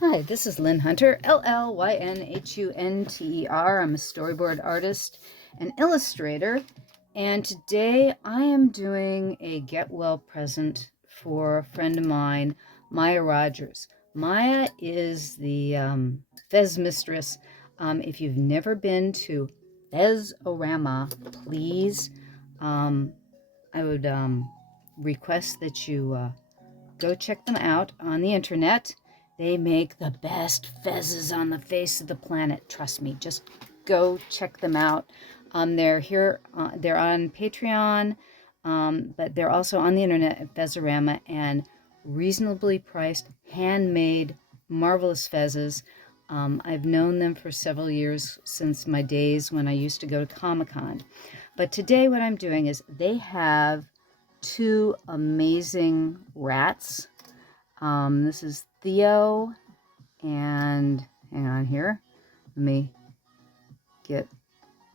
Hi, this is Llyn Hunter, Llynhunter. I'm a storyboard artist and illustrator, and today I am doing a get well present for a friend of mine, Maya Rogers. Maya is the Fez mistress. If you've never been to Fez-orama, please, I would request that you go check them out on the internet. They make the best fezzes on the face of the planet. Trust me, just go check them out. They're here, they're on Patreon, but they're also on the internet at Fezzorama, and reasonably priced, handmade, marvelous fezzes. I've known them for several years, since my days when I used to go to Comic-Con. But today what I'm doing is they have two amazing rats. This is Theo, and hang on here. Let me get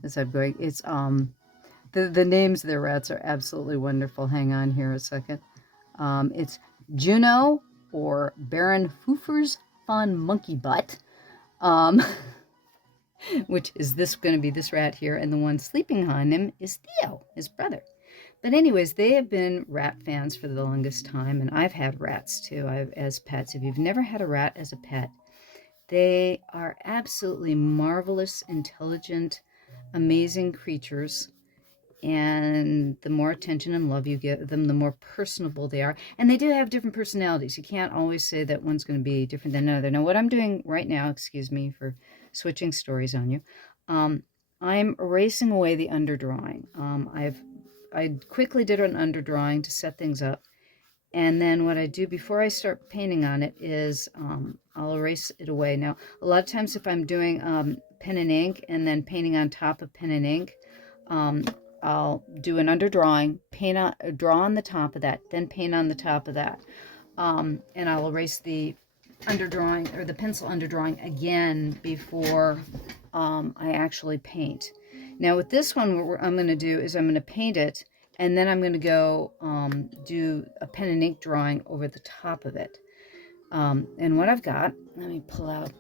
this. I'm going. It's the names of the rats are absolutely wonderful. Hang on here a second. It's Juno, or Baron Floofers Fun Monkey Butt, which is this going to be this rat here, and the one sleeping on him is Theo, his brother. But anyways, they have been rat fans for the longest time, and I've had rats too as pets. If you've never had a rat as a pet, they are absolutely marvelous, intelligent, amazing creatures. And the more attention and love you give them, the more personable they are. And they do have different personalities. You can't always say that one's going to be different than another. Now, what I'm doing right now, excuse me for switching stories on you, I'm erasing away the underdrawing. I quickly did an underdrawing to set things up. And then what I do before I start painting on it is I'll erase it away. Now, a lot of times if I'm doing pen and ink and then painting on top of pen and ink, I'll do an underdrawing, draw on the top of that, then paint on the top of that. And I'll erase the underdrawing, or the pencil underdrawing, again before I actually paint. Now with this one, what I'm going to do is I'm going to paint it, and then I'm going to go do a pen and ink drawing over the top of it. And what I've got, let me pull out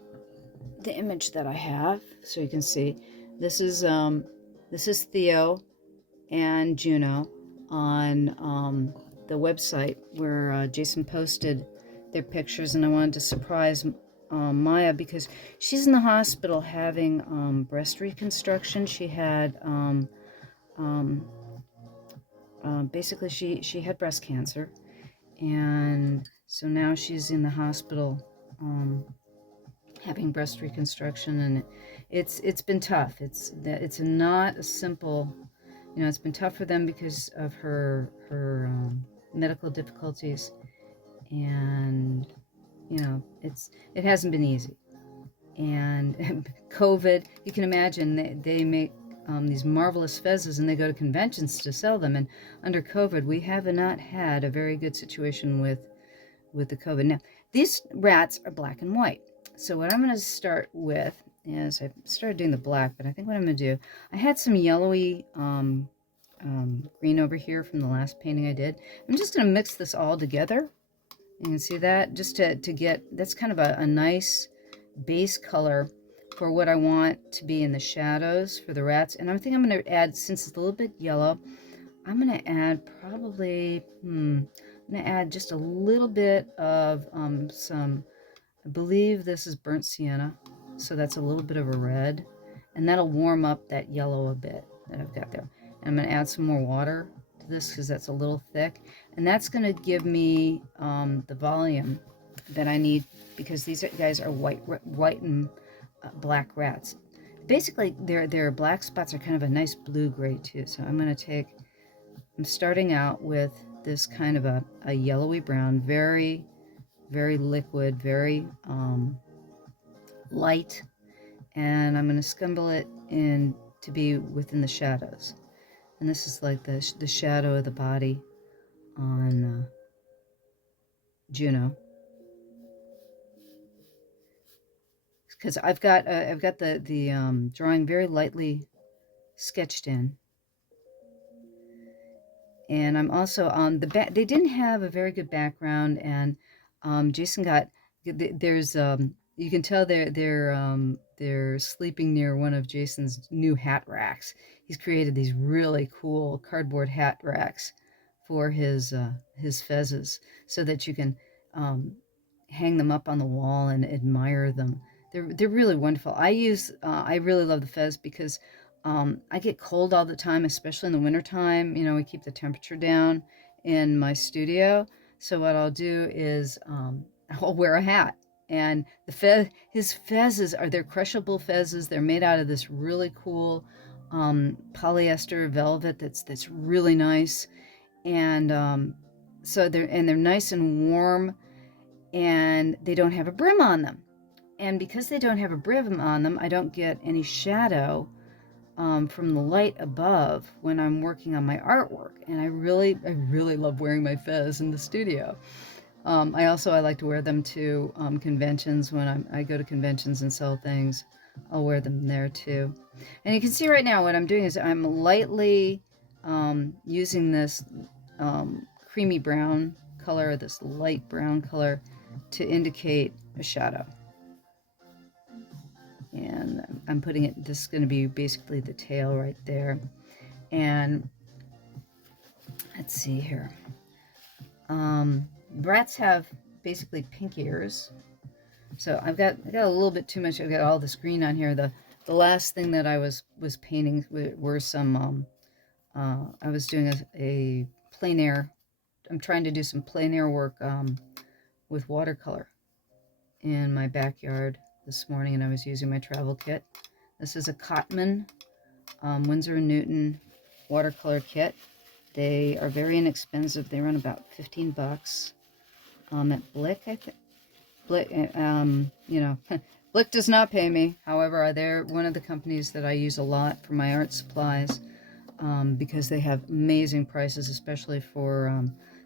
the image that I have so you can see. This is Theo and Juno on the website where Jason posted their pictures, and I wanted to surprise Maya because she's in the hospital having breast reconstruction. She had basically she had breast cancer, and so now she's in the hospital having breast reconstruction, and it's been tough. It's not a simple, it's been tough for them because of her medical difficulties, and it hasn't been easy. And COVID, you can imagine, they make these marvelous fezzes, and they go to conventions to sell them. And under COVID, we have not had a very good situation with the COVID. Now, these rats are black and white. So what I'm going to start with is, I started doing the black, but I think what I'm going to do, I had some yellowy green over here from the last painting I did. I'm just going to mix this all together. You can see that, just to get, that's kind of a nice base color for what I want to be in the shadows for the rats. And I think I'm going to add, since it's a little bit yellow, I'm going to add probably, I'm going to add just a little bit of some, I believe this is burnt sienna, so that's a little bit of a red, and that'll warm up that yellow a bit that I've got there. And I'm going to add some more water to this because that's a little thick, and that's going to give me the volume that I need, because these guys are white and black rats. Basically, their black spots are kind of a nice blue-gray too. So I'm starting out with this kind of a yellowy brown, very, very liquid, very light, and I'm going to scumble it in to be within the shadows. And this is like the shadow of the body on Juno, because I've got the drawing very lightly sketched in. And I'm also on the back. They didn't have a very good background, and Jason got there's you can tell they're sleeping near one of Jason's new hat racks. He's created these really cool cardboard hat racks for his fezzes, so that you can hang them up on the wall and admire them. They're really wonderful. I really love the fez because I get cold all the time, especially in the wintertime. You know, we keep the temperature down in my studio. So what I'll do is I'll wear a hat. And his fezzes they're crushable fezzes. They're made out of this really cool polyester velvet that's really nice. And they're nice and warm, and they don't have a brim on them. And because they don't have a brim on them, I don't get any shadow from the light above when I'm working on my artwork. And I really love wearing my fez in the studio. I like to wear them to conventions. When I go to conventions and sell things, I'll wear them there too. And you can see right now what I'm doing is I'm lightly using this creamy brown color, this light brown color, to indicate a shadow. And I'm putting it, this is going to be basically the tail right there. And let's see here. Rats have basically pink ears. So I got a little bit too much. I've got all this green on here. The last thing that I was painting were some, I was doing a plein air. I'm trying to do some plein air work with watercolor in my backyard this morning, and I was using my travel kit. This is a Cotman Winsor & Newton watercolor kit. They are very inexpensive. They run about 15 bucks at Blick, I think. Blick, you know, Blick does not pay me. However, they're one of the companies that I use a lot for my art supplies because they have amazing prices, especially for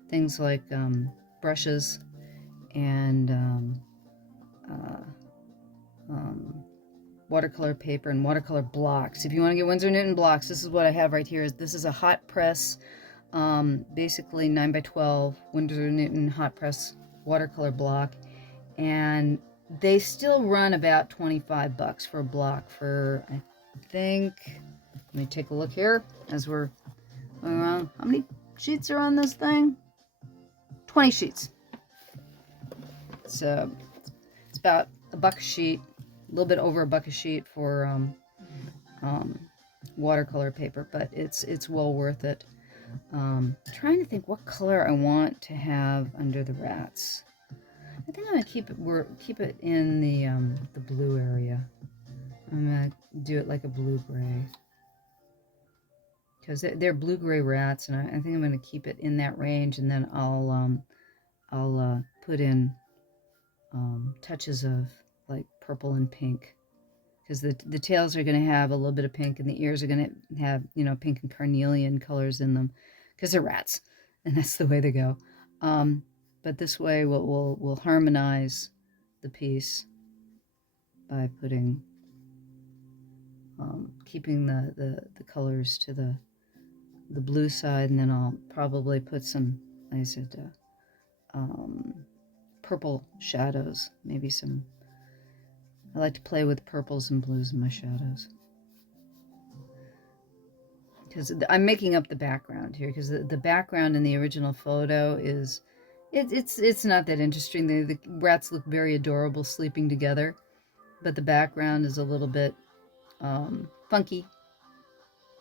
things like brushes and watercolor paper and watercolor blocks. If you want to get Winsor & Newton blocks, this is what I have right here. This is a hot press, basically 9x12 Winsor & Newton hot press watercolor block, and they still run about 25 bucks for a block for, I think, let me take a look here as we're going around. How many sheets are on this thing? 20 sheets. So it's about a buck a sheet, a little bit over a buck a sheet for watercolor paper, but it's well worth it. Trying to think what color I want to have under the rats. I think I'm gonna keep it in the blue area. I'm gonna do it like a blue-gray because they're blue-gray rats, and I think I'm gonna keep it in that range, and then I'll put in touches of like purple and pink, because the tails are going to have a little bit of pink, and the ears are going to have, you know, pink and carnelian colors in them, because they're rats, and that's the way they go. But this way we'll harmonize the piece by putting keeping the colors to the blue side, and then I'll probably put some, like I said, purple shadows, maybe some. I like to play with purples and blues in my shadows, because I'm making up the background here, because the background in the original photo is it's not that interesting. The rats look very adorable sleeping together, but the background is a little bit funky.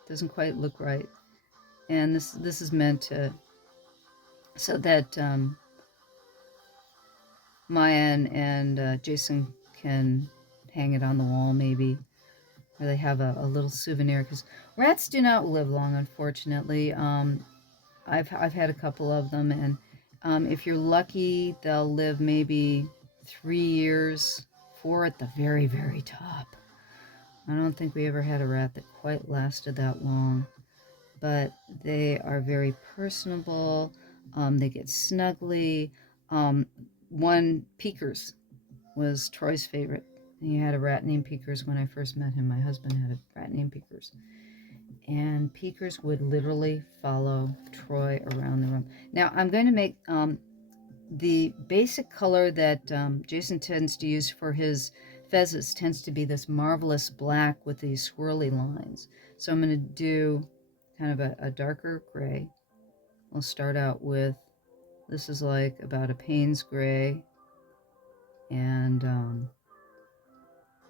Doesn't quite look right, and this is meant to, so that Maya and Jason can hang it on the wall, maybe, or they have a little souvenir, because rats do not live long, unfortunately. I've had a couple of them, and if you're lucky, they'll live maybe 3 years, 4 at the very, very top. I don't think we ever had a rat that quite lasted that long, but they are very personable. They get snuggly. One, Peekers, was Troy's favorite. He had a rat named Peekers when I first met him. My husband had a rat named Peekers. And Peekers would literally follow Troy around the room. Now, I'm going to make the basic color that Jason tends to use for his fezzes tends to be this marvelous black with these swirly lines. So I'm going to do kind of a darker gray. I'll start out with, this is like about a Payne's gray, and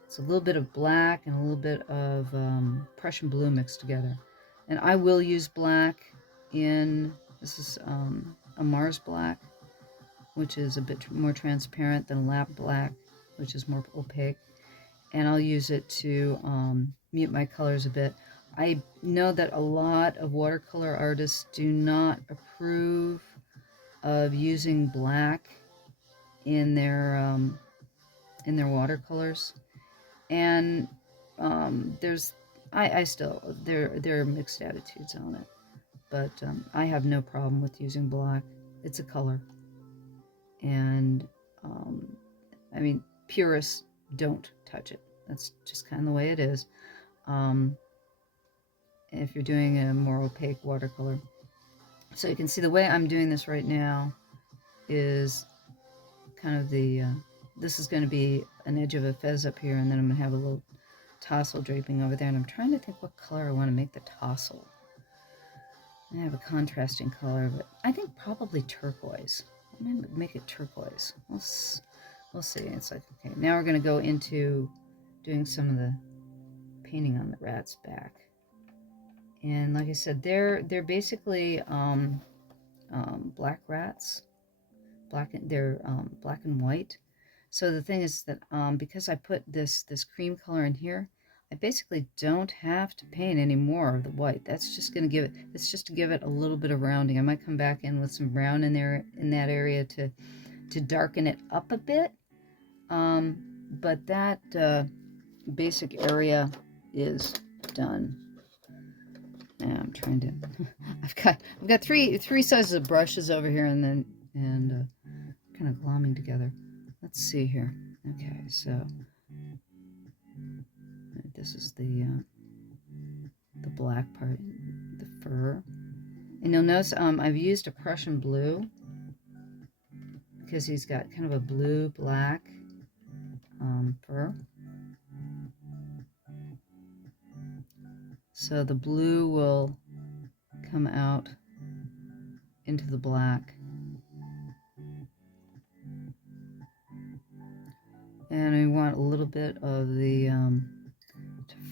it's a little bit of black and a little bit of Prussian blue mixed together. And I will use black in, this is a Mars black, which is a bit more transparent than lap black, which is more opaque. And I'll use it to mute my colors a bit. I know that a lot of watercolor artists do not approve of using black in their watercolors, and there's I still there are mixed attitudes on it, but I have no problem with using black. It's a color, and I mean, purists don't touch it. That's just kind of the way it is. If you're doing a more opaque watercolor. So you can see the way I'm doing this right now is kind of the, this is going to be an edge of a fez up here, and then I'm going to have a little tassel draping over there, and I'm trying to think what color I want to make the tassel. I have a contrasting color, but I think probably turquoise. I'm going to make it turquoise. We'll see. It's like, okay, now we're going to go into doing some of the painting on the rat's back. And like I said, they're basically black rats. They're black and white. So the thing is that because I put this cream color in here, I basically don't have to paint any more of the white. That's just going to give it. It's just to give it a little bit of rounding. I might come back in with some brown in there in that area to darken it up a bit. But that basic area is done. Now I'm trying to. I've got three sizes of brushes over here, and kind of glomming together. Let's see here. Okay, so this is the black part, the fur, and you'll notice I've used a Prussian blue because he's got kind of a blue black fur. So the blue will come out into the black. And we want a little bit of the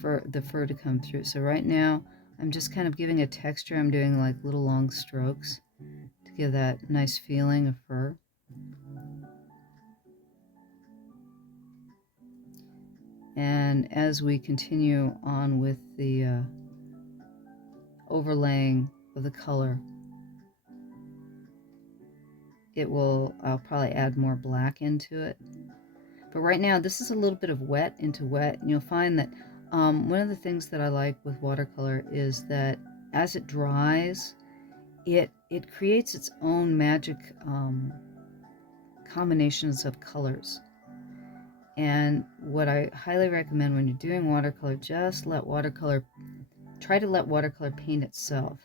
fur to come through. So right now, I'm just kind of giving a texture. I'm doing like little long strokes to give that nice feeling of fur. And as we continue on with the overlaying of the color, I'll probably add more black into it. But right now, this is a little bit of wet into wet, and you'll find that one of the things that I like with watercolor is that as it dries, it creates its own magic combinations of colors. And what I highly recommend when you're doing watercolor, just try to let watercolor paint itself.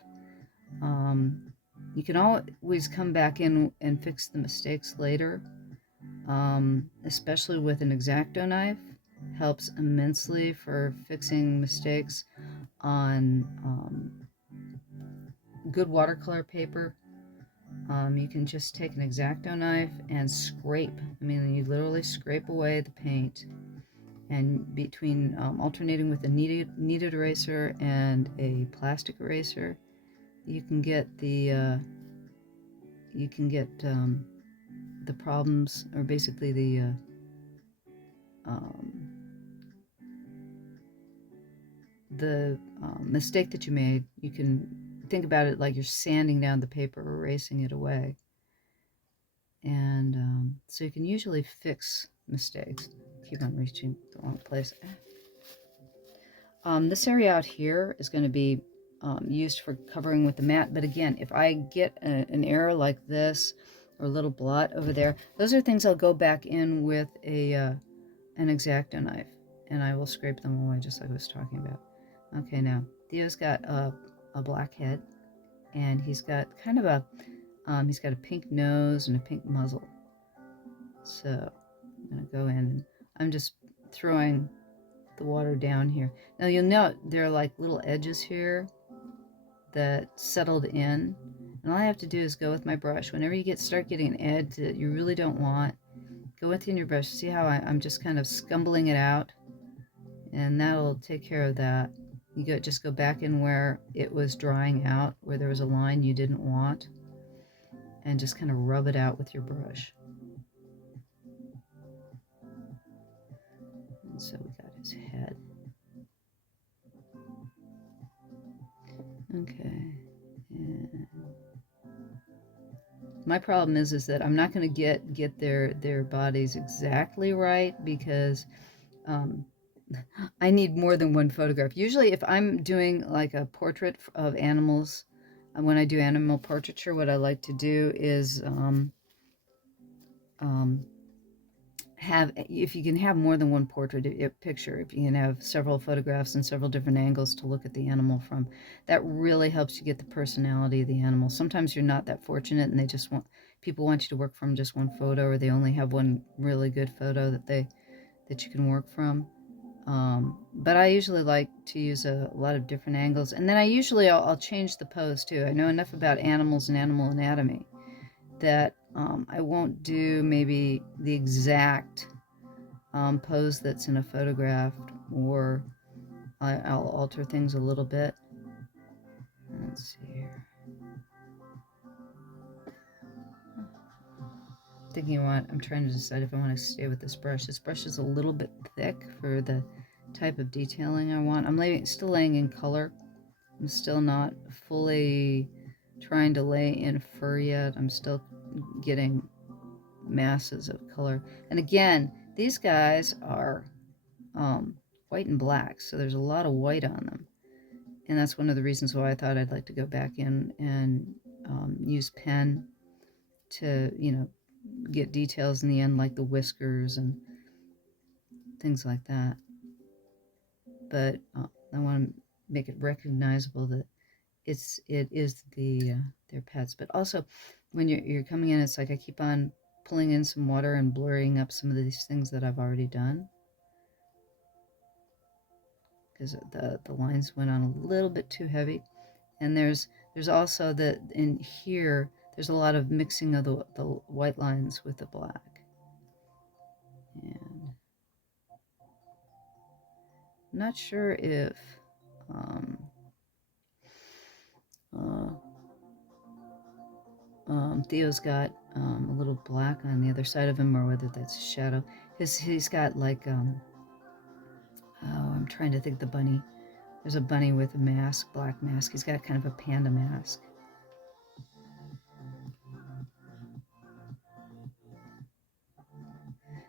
You can always come back in and fix the mistakes later, especially with an X-Acto knife. Helps immensely for fixing mistakes on good watercolor paper. You can just take an X-Acto knife and scrape. I mean, you literally scrape away the paint. And between alternating with a kneaded eraser and a plastic eraser, you can get the problems, or basically the mistake that you made. You can think about it like you're sanding down the paper, erasing it away. And so you can usually fix mistakes. Keep on reaching the wrong place. This area out here is going to be used for covering with the mat. But again, if I get an error like this or a little blot over there, those are things I'll go back in with an X-Acto knife, and I will scrape them away just like I was talking about. Okay, now Theo's got a black head, and he's got kind of He's got a pink nose and a pink muzzle. So I'm going to go in and I'm just throwing the water down here. Now you'll note there are like little edges here that settled in. And all I have to do is go with my brush. Whenever you start getting an edge that you really don't want, go within your brush. See how I'm just kind of scumbling it out? And that'll take care of that. You just go back in where it was drying out, where there was a line you didn't want, and just kind of rub it out with your brush. And so we got his head. Okay. And my problem is that I'm not going to get their bodies exactly right, because I need more than one photograph. Usually if I'm doing like a portrait of animals, when I do animal portraiture, what I like to do is if you can have more than one portrait picture, if you can have several photographs and several different angles to look at the animal from, that really helps you get the personality of the animal. Sometimes you're not that fortunate and people want you to work from just one photo, or they only have one really good photo that you can work from. But I usually like to use a lot of different angles, and then I'll change the pose too. I know enough about animals and animal anatomy that I won't do maybe the exact pose that's in a photograph, or I'll alter things a little bit. Let's see here. I'm trying to decide if I want to stay with this brush. This brush is a little bit thick for the type of detailing I want. I'm still laying in color. I'm still not fully trying to lay in fur yet. I'm still getting masses of color. And again, these guys are white and black, so there's a lot of white on them. And that's one of the reasons why I thought I'd like to go back in and use pen to, get details in the end, like the whiskers and things like that. But I want to make it recognizable that it is their pets. But also, when you're coming in, it's like I keep on pulling in some water and blurring up some of these things that I've already done, because the lines went on a little bit too heavy. And there's also in here there's a lot of mixing of the white lines with the black. And I'm not sure if Theo's got a little black on the other side of him, or whether that's a shadow. He's got like I'm trying to think, the bunny. There's a bunny with a mask, black mask. He's got kind of a panda mask.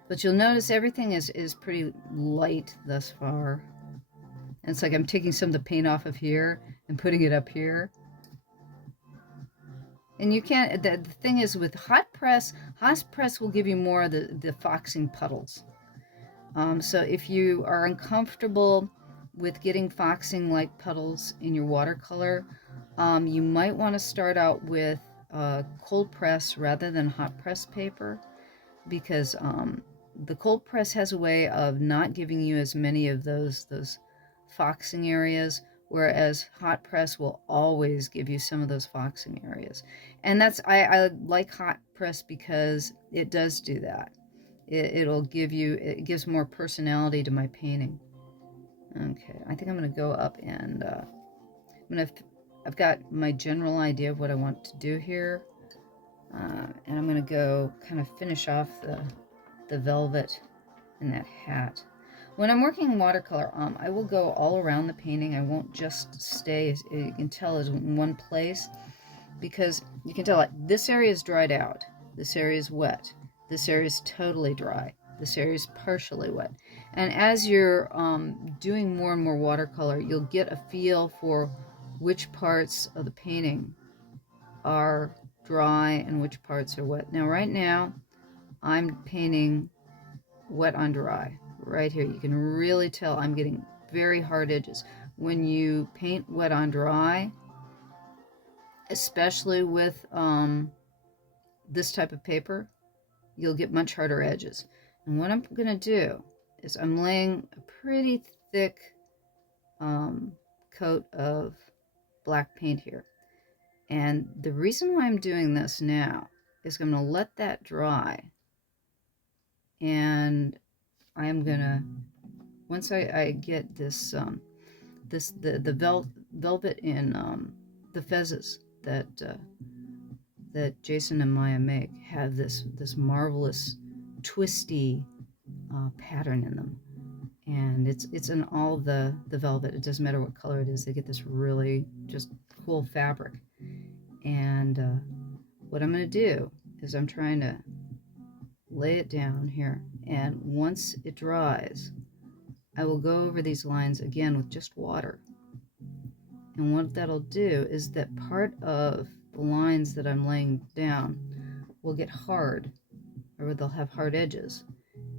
But you'll notice everything is pretty light thus far. And it's like I'm taking some of the paint off of here and putting it up here. And you can't, the thing is with hot press will give you more of the foxing puddles. So if you are uncomfortable with getting foxing like puddles in your watercolor, you might want to start out with cold press rather than hot press paper, because the cold press has a way of not giving you as many of those foxing areas, whereas hot press will always give you some of those foxing areas. And I like hot press because it does do that. It gives more personality to my painting. Okay, I think I'm going to go up and I've got my general idea of what I want to do here, and I'm going to go kind of finish off the velvet and that hat. When I'm working in watercolor, I will go all around the painting. I won't just stay, you can tell, is in one place, because you can tell, like, this area is dried out, this area is wet, this area is totally dry, this area is partially wet. And as you're doing more and more watercolor, you'll get a feel for which parts of the painting are dry and which parts are wet. Now, right now, I'm painting wet on dry. Right here, you can really tell I'm getting very hard edges. When you paint wet on dry, especially with this type of paper, you'll get much harder edges. And what I'm going to do is I'm laying a pretty thick coat of black paint here. And the reason why I'm doing this now is I'm going to let that dry. And I'm going to, once I get this, the velvet in the fezzes that that Jason and Maya make have this marvelous twisty pattern in them, and it's in all the velvet. It doesn't matter what color it is. They get this really just cool fabric. And what I'm going to do is I'm trying to lay it down here, and once it dries, I will go over these lines again with just water. And what that'll do is that part of the lines that I'm laying down will get hard, or they'll have hard edges,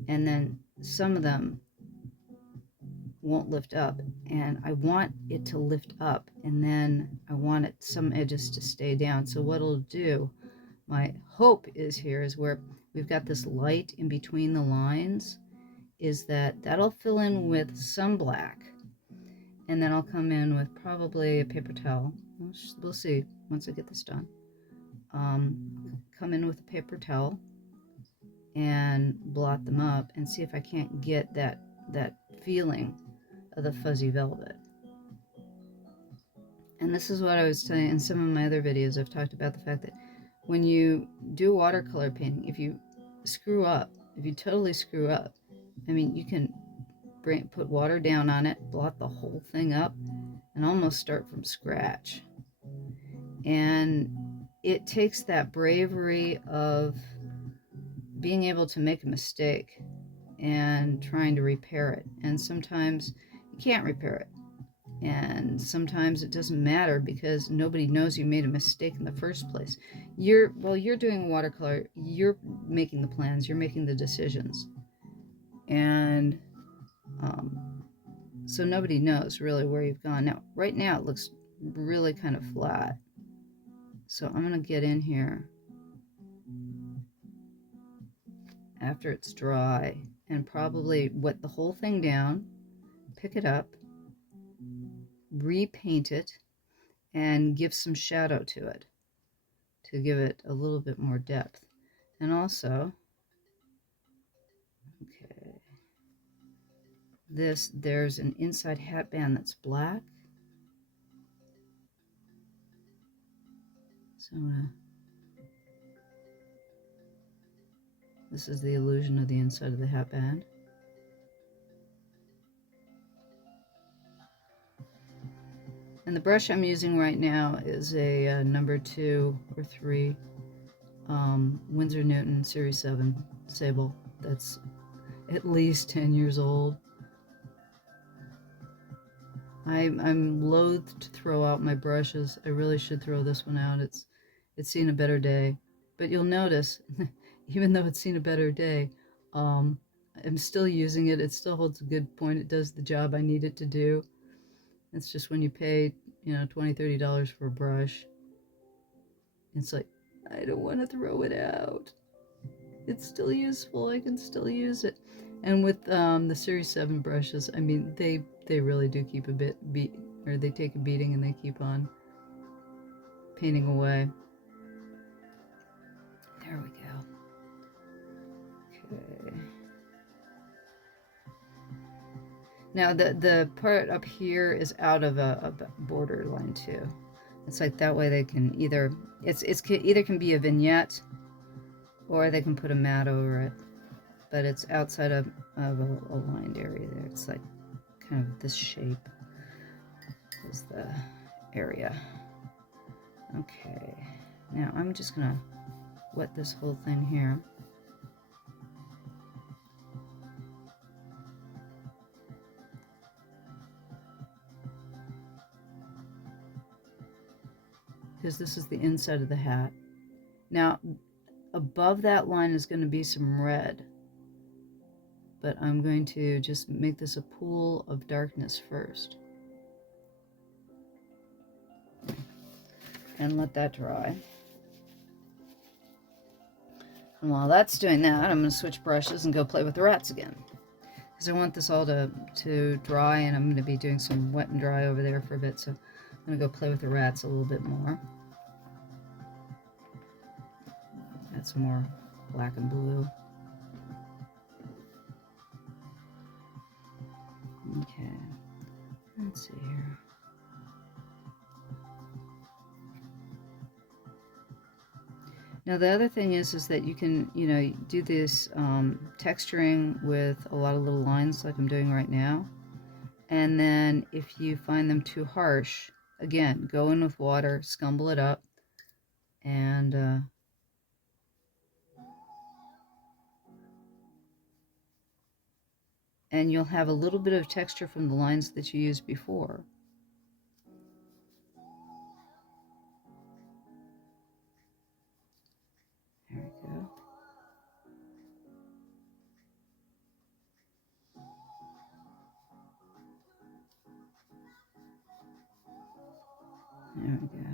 and then some of them won't lift up, and I want it to lift up, and then I want some edges to stay down. So what it'll do, my hope is here is where we've got this light in between the lines, is that'll fill in with some black, and then I'll come in with probably a paper towel. We'll see once I get this done. Come in with a paper towel and blot them up and see if I can't get that feeling of the fuzzy velvet. And this is what I was telling in some of my other videos. I've talked about the fact that when you do watercolor painting, if you screw up, if you totally screw up, I mean, you can put water down on it, blot the whole thing up, and almost start from scratch. And it takes that bravery of being able to make a mistake and trying to repair it. And sometimes you can't repair it. And sometimes it doesn't matter because nobody knows you made a mistake in the first place. You're doing watercolor, you're making the plans, you're making the decisions. And so nobody knows really where you've gone. Now, right now it looks really kind of flat. So I'm going to get in here after it's dry and probably wet the whole thing down, pick it up, repaint it, and give some shadow to it to give it a little bit more depth. And also, okay, there's an inside hat band that's black. So this is the illusion of the inside of the hat band. And the brush I'm using right now is a number 2 or 3 Winsor Newton Series 7 Sable. That's at least 10 years old. I'm loath to throw out my brushes. I really should throw this one out. It's seen a better day. But you'll notice, even though it's seen a better day, I'm still using it. It still holds a good point. It does the job I need it to do. It's just when you pay, $20, $30 for a brush, it's like, I don't want to throw it out. It's still useful. I can still use it. And with the Series 7 brushes, I mean, they really do keep they take a beating and they keep on painting away. There we go. Okay. Now the part up here is out of a border line too. It's like that way they can either either can be a vignette or they can put a mat over it, but it's outside of a lined area there. It's like kind of this shape is the area. Okay, now I'm just gonna wet this whole thing here. Because this is the inside of the hat. Now, above that line is going to be some red, but I'm going to just make this a pool of darkness first. And let that dry. And while that's doing that, I'm going to switch brushes and go play with the rats again. Because I want this all to dry, and I'm going to be doing some wet and dry over there for a bit, so I'm going to go play with the rats a little bit more. Add some more black and blue. Okay, let's see here. Now the other thing is that you can, do this texturing with a lot of little lines like I'm doing right now. And then if you find them too harsh, again, go in with water, scumble it up, and you'll have a little bit of texture from the lines that you used before. There we go. There we go.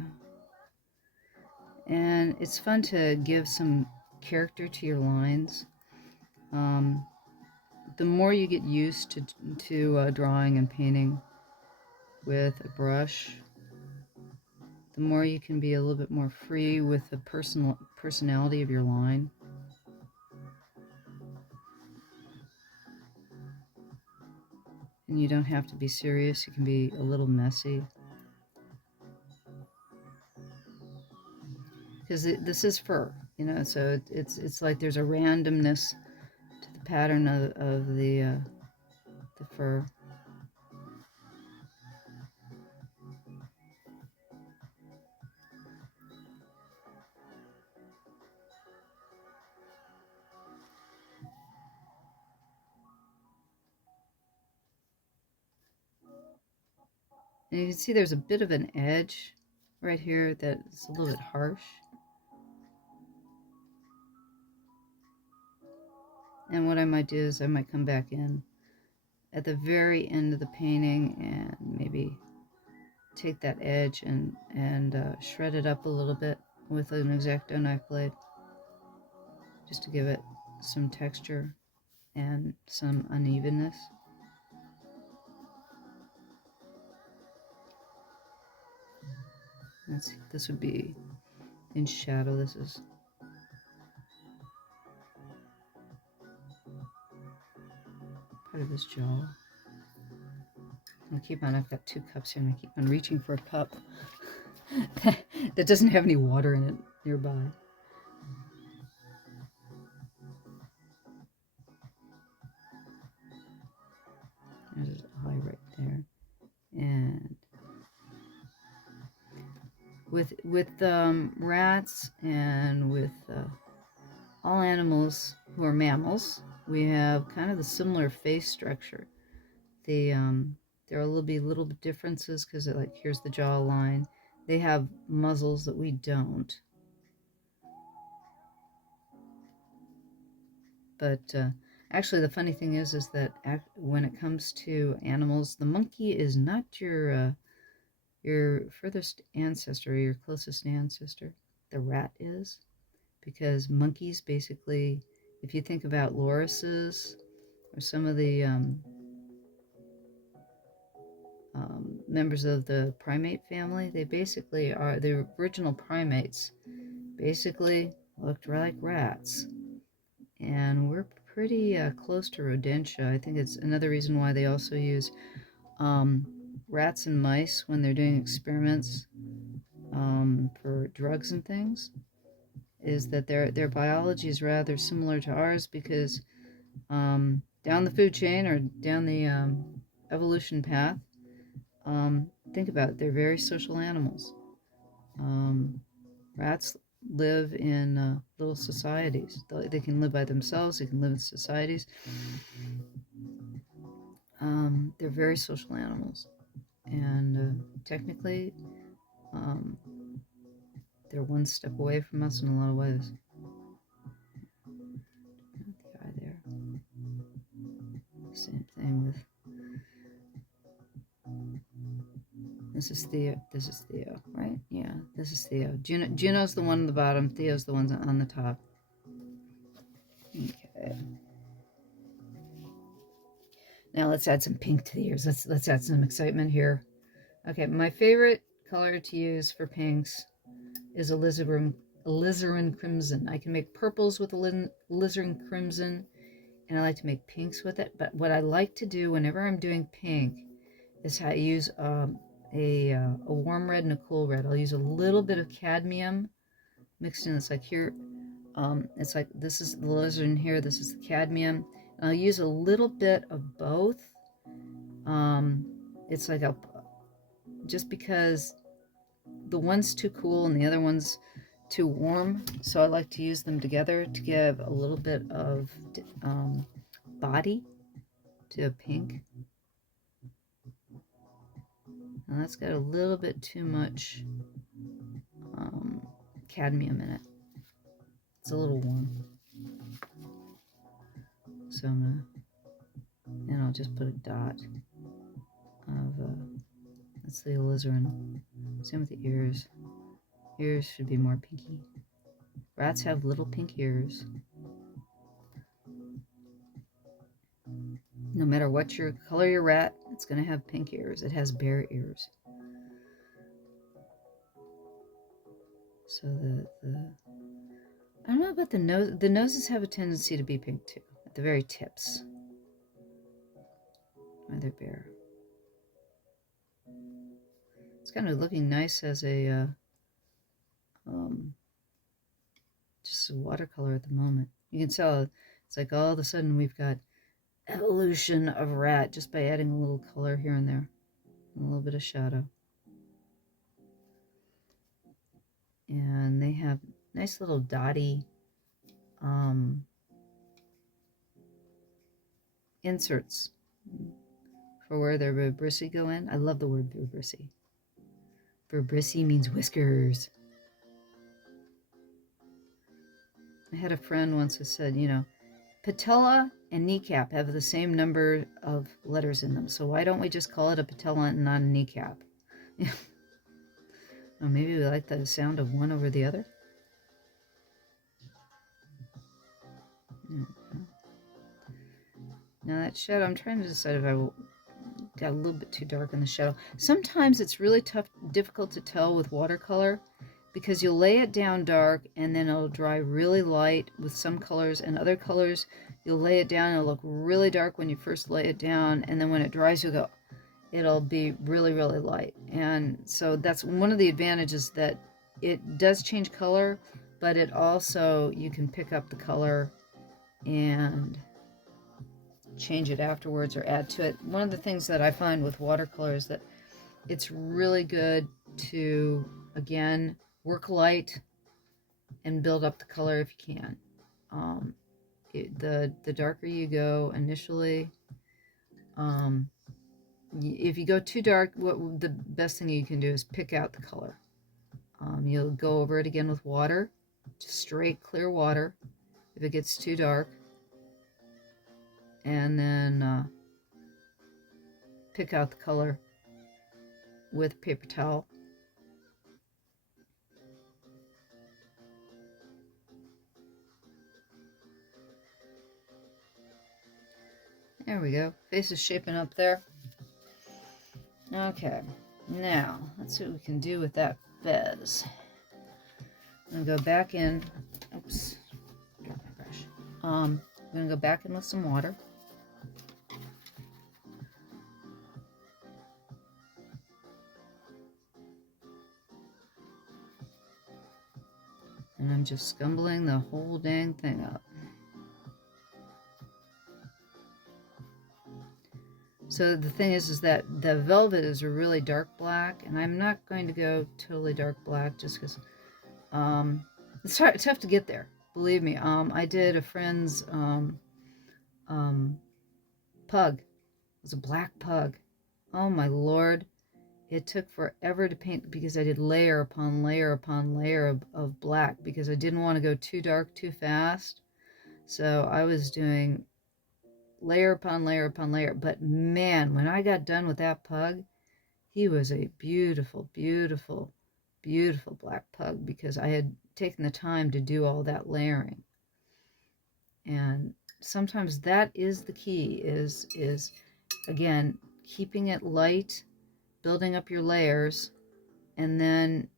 And it's fun to give some character to your lines. The more you get used to drawing and painting with a brush, the more you can be a little bit more free with the personality of your line. And you don't have to be serious, you can be a little messy. Because this is fur, so it's like there's a randomness to the pattern of the fur. And you can see there's a bit of an edge right here that's a little bit harsh. And what I might do is I might come back in at the very end of the painting and maybe take that edge and shred it up a little bit with an X-Acto knife blade, just to give it some texture and some unevenness. This would be in shadow. This is part of his jaw. I've got 2 cups here, and I keep on reaching for a cup that doesn't have any water in it nearby. There's his eye right there. And with rats and with all animals who are mammals, we have kind of the similar face structure. There will be little differences because, like, here's the jawline. They have muzzles that we don't. But actually, the funny thing is that when it comes to animals, the monkey is not your furthest ancestor, your closest ancestor. The rat is, because monkeys basically, if you think about lorises or some of the members of the primate family, they basically are the original primates. Basically looked like rats, and we're pretty close to rodentia. I think it's another reason why they also use rats and mice when they're doing experiments for drugs and things, is that their biology is rather similar to ours, because down the food chain or down the evolution path, think about it, they're very social animals. Rats live in little societies. They can live by themselves, they can live in societies. They're very social animals, and technically they're one step away from us in a lot of ways. The guy there. Same thing with. This is Theo, right? Yeah, this is Theo. Juno's the one on the bottom. Theo's the one on the top. Now let's add some pink to the ears. Let's add some excitement here. Okay, my favorite color to use for pinks is alizarin crimson. I can make purples with alizarin crimson, and I like to make pinks with it. But what I like to do whenever I'm doing pink is I use a warm red and a cool red. I'll use a little bit of cadmium mixed in. It's like here, it's like this is the alizarin here, this is the cadmium. And I'll use a little bit of both. It's like just because the one's too cool and the other one's too warm, so I like to use them together to give a little bit of body to a pink. And that's got a little bit too much cadmium in it. It's a little warm. So I'm gonna, and I'll just put a dot of, that's the alizarin. Same with the ears. Ears should be more pinky. Rats have little pink ears. No matter what your color your rat, it's going to have pink ears. It has bear ears. So I don't know about the nose. The noses have a tendency to be pink too, at the very tips. Either bear. It's kind of looking nice as a just a watercolor at the moment. You can tell it's like all of a sudden we've got evolution of rat just by adding a little color here and there, and a little bit of shadow. And they have nice little dotty inserts for where their vibrissae go in. I love the word vibrissae. Vibrissae means whiskers. I had a friend once who said, you know, patella and kneecap have the same number of letters in them, so why don't we just call it a patella and not a kneecap? Or maybe we like the sound of one over the other. Now that shadow, I'm trying to decide if I got a little bit too dark in the shadow. Sometimes it's really difficult to tell with watercolor, because you'll lay it down dark and then it'll dry really light with some colors, and other colors you'll lay it down and it'll look really dark when you first lay it down, and then when it dries it'll be really, really light. And so that's one of the advantages, that it does change color, but it also, you can pick up the color and change it afterwards or add to it. One of the things that I find with watercolor is that it's really good to, again, work light and build up the color if you can. The darker you go initially, if you go too dark, the best thing you can do is pick out the color. You'll go over it again with water, just straight clear water if it gets too dark, and then pick out the color with paper towel. There we go. Face is shaping up there. Okay, now let's see what we can do with that fez. I'm gonna go back in. Oops, drop my brush. I'm gonna go back in with some water. And I'm just scumbling the whole dang thing up. So the thing is that the velvet is a really dark black, and I'm not going to go totally dark black just because it's tough to get there. Believe me. I did a friend's pug. It was a black pug. Oh my lord. It took forever to paint because I did layer upon layer upon layer of black, because I didn't want to go too dark too fast. So I was doing layer upon layer upon layer. But man, when I got done with that pug, he was a beautiful, beautiful, beautiful black pug, because I had taken the time to do all that layering. And sometimes that is the key, is again, keeping it light, building up your layers, and then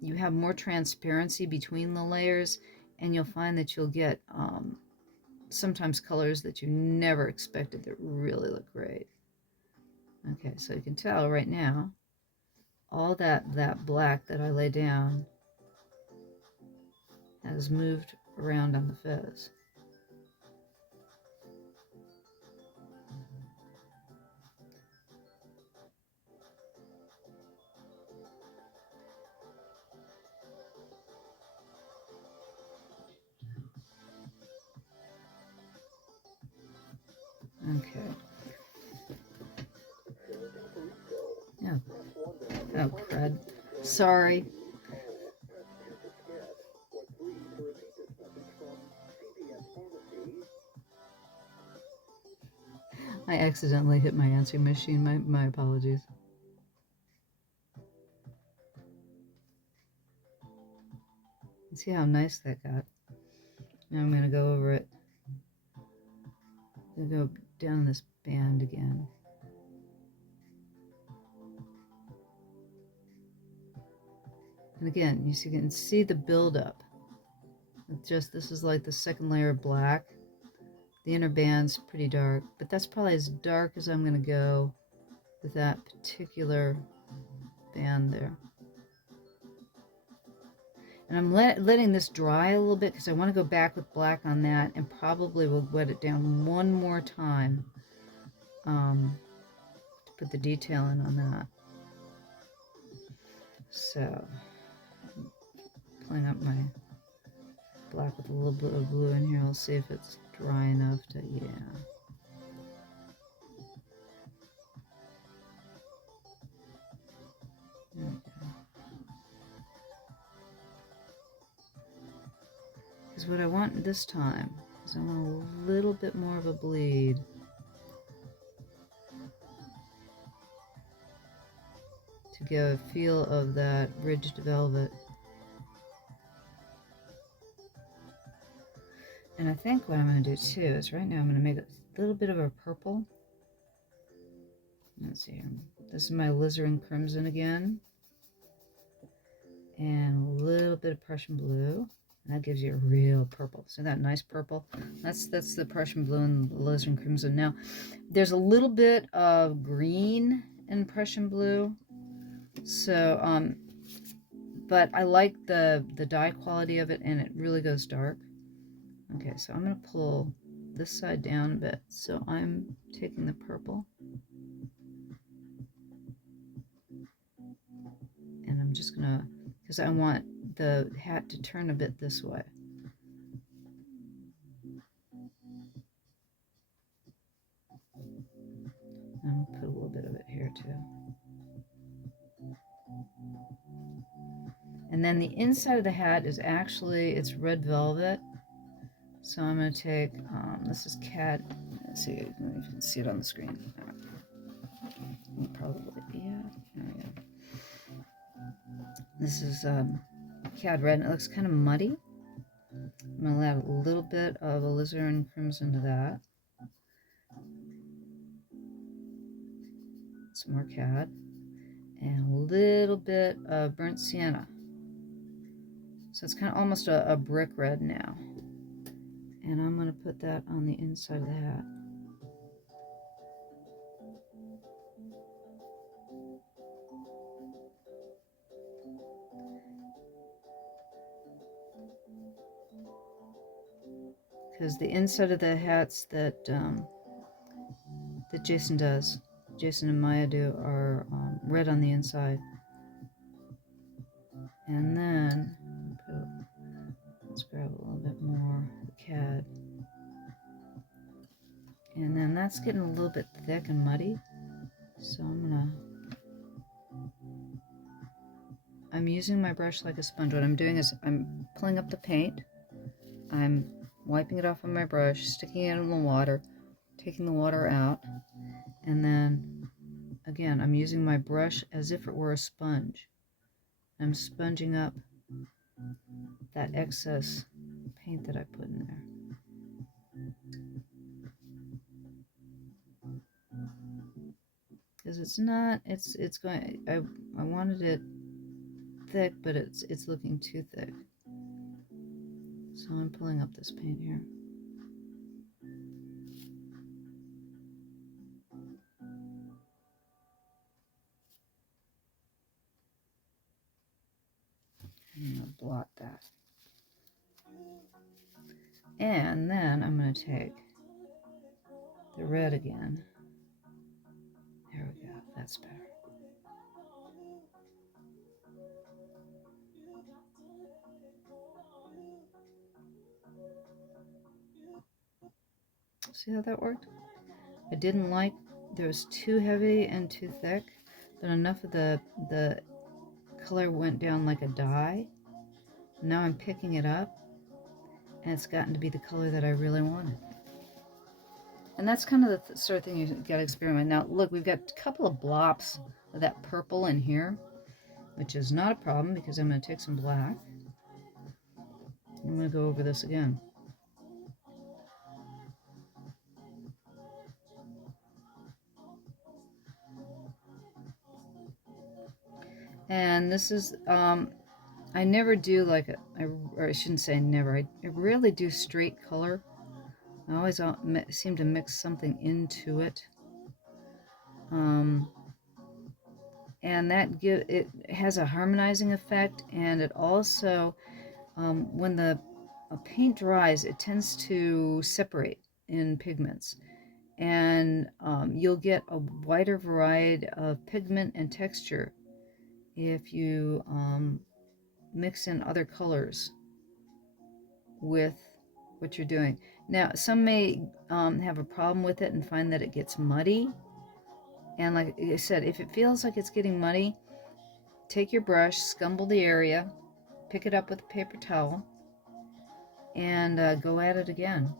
you have more transparency between the layers, and you'll find that you'll get sometimes colors that you never expected that really look great. Okay, so you can tell right now, all that black that I lay down has moved around on the fez. Okay. Oh, oh crud. Sorry. I accidentally hit my answering machine. My apologies. See how nice that got. Now I'm going to go over it. I'm going to go down this band again. And again, you can see the buildup. Just this is like the second layer of black. The inner band's pretty dark, but that's probably as dark as I'm going to go with that particular band there. And I'm letting this dry a little bit because I want to go back with black on that, and probably will wet it down one more time to put the detail in on that. So, pulling up my black with a little bit of blue in here. I'll see if it's dry enough to, yeah. Because what I want this time is I want a little bit more of a bleed. To get a feel of that ridged velvet. And I think what I'm going to do too is right now I'm going to make a little bit of a purple. Let's see here. This is my alizarin crimson again. And a little bit of Prussian blue. And that gives you a real purple. So that nice purple. That's the Prussian blue and the alizarin crimson. Now, there's a little bit of green in Prussian blue. So, but I like the dye quality of it, and it really goes dark. Okay, so I'm going to pull this side down a bit. So I'm taking the purple, and I'm just going to, because I want the hat to turn a bit this way. I'm going to put a little bit of it here too. And then the inside of the hat is actually, it's red velvet. So I'm going to take, this is cat, let's see if you can see it on the screen. Probably, yeah, there we go. This is cad red, and it looks kind of muddy. I'm going to add a little bit of alizarin crimson to that. Some more cad. And a little bit of burnt sienna. So it's kind of almost a brick red now. And I'm going to put that on the inside of the hat. Because the inside of the hats that Jason does, Jason and Maya do, are red on the inside. And then, let's grab a little bit more cad. And then that's getting a little bit thick and muddy. So I'm using my brush like a sponge. What I'm doing is I'm pulling up the paint. I'm wiping it off on my brush, sticking it in the water, taking the water out, and then again I'm using my brush as if it were a sponge. I'm sponging up that excess paint that I put in there. because it's not, it's going, I wanted it thick, but it's looking too thick. So I'm pulling up this paint here. I'm going to blot that. And then I'm going to take the red again. There we go. That's better. See how that worked? I didn't like, there was too heavy and too thick, but enough of the color went down like a dye. Now I'm picking it up, and it's gotten to be the color that I really wanted. And that's kind of the sort of thing you got to experiment. Now, look, we've got a couple of blops of that purple in here, which is not a problem because I'm going to take some black. I'm going to go over this again. And this is, I never do like or I shouldn't say never, I rarely do straight color. I always seem to mix something into it. And that it has a harmonizing effect, and it also, when the paint dries, it tends to separate in pigments. And you'll get a wider variety of pigment and texture if you mix in other colors with what you're doing. Now, some may have a problem with it and find that it gets muddy. And like I said, if it feels like it's getting muddy, take your brush, scumble the area, pick it up with a paper towel, and go at it again.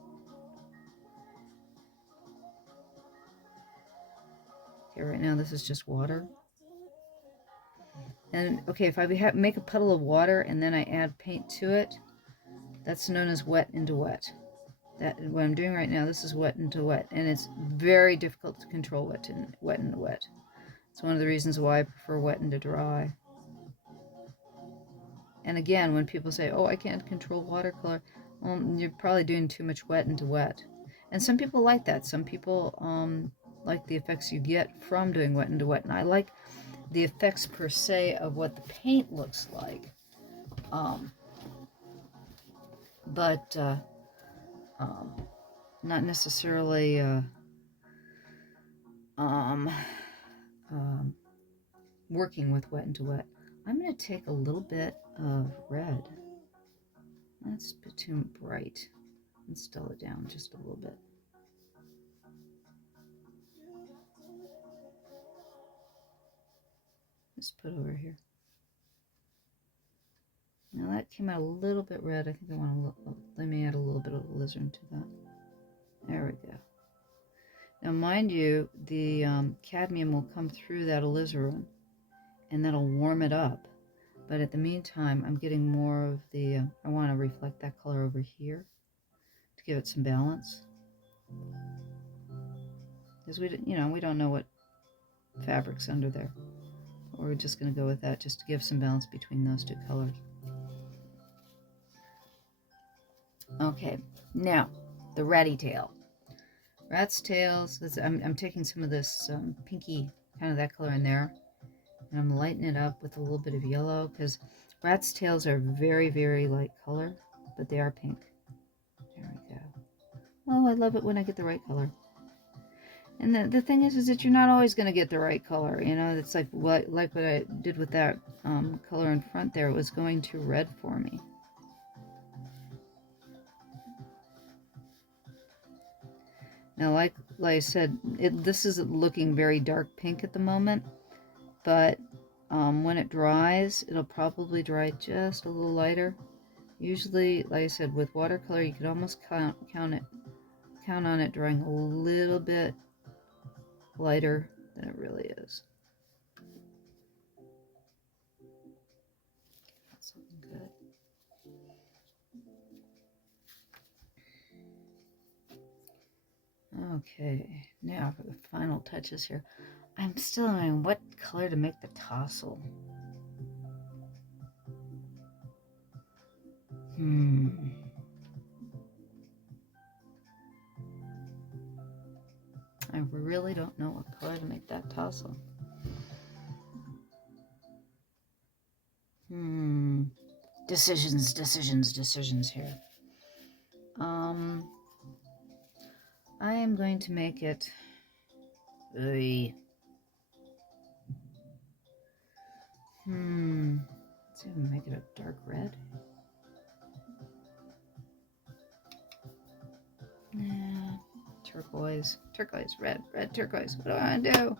Okay, right now this is just water. And okay, if I make a puddle of water and then I add paint to it, that's known as wet into wet. What I'm doing right now, this is wet into wet, and it's very difficult to control wet into wet. It's one of the reasons why I prefer wet into dry. And again, when people say, oh, I can't control watercolor, well, you're probably doing too much wet into wet. And some people like that. Some people like the effects you get from doing wet into wet. And I like the effects per se of what the paint looks like. But not necessarily working with wet into wet. I'm going to take a little bit of red. That's a bit too bright. Let's dull it down just a little bit. Just put over here. Now that came out a little bit red. I think I want to let me add a little bit of alizarin to that. There we go. Now, mind you, the cadmium will come through that alizarin, and that'll warm it up. But at the meantime, I'm getting more of the, I want to reflect that color over here to give it some balance. Because we don't know what fabric's under there. We're just going to go with that just to give some balance between those two colors. Okay, now the ratty tail. Rat's tails, I'm taking some of this pinky, kind of that color in there, and I'm lightening it up with a little bit of yellow, because rat's tails are very, very light color, but they are pink. There we go. Oh, I love it when I get the right color. And the thing is that you're not always going to get the right color. You know, it's like what I did with that color in front there. It was going too red for me. Now, like I said, this is looking very dark pink at the moment, but when it dries, it'll probably dry just a little lighter. Usually, like I said, with watercolor, you could almost count on it drying a little bit lighter than it really is. That's looking good. Okay, now for the final touches here. I'm still knowing what color to make the tassel. I really don't know what color to make that tassel. Decisions here. I am going to make it let's even make it a dark red. Yeah, turquoise, red, turquoise. What do I want to do?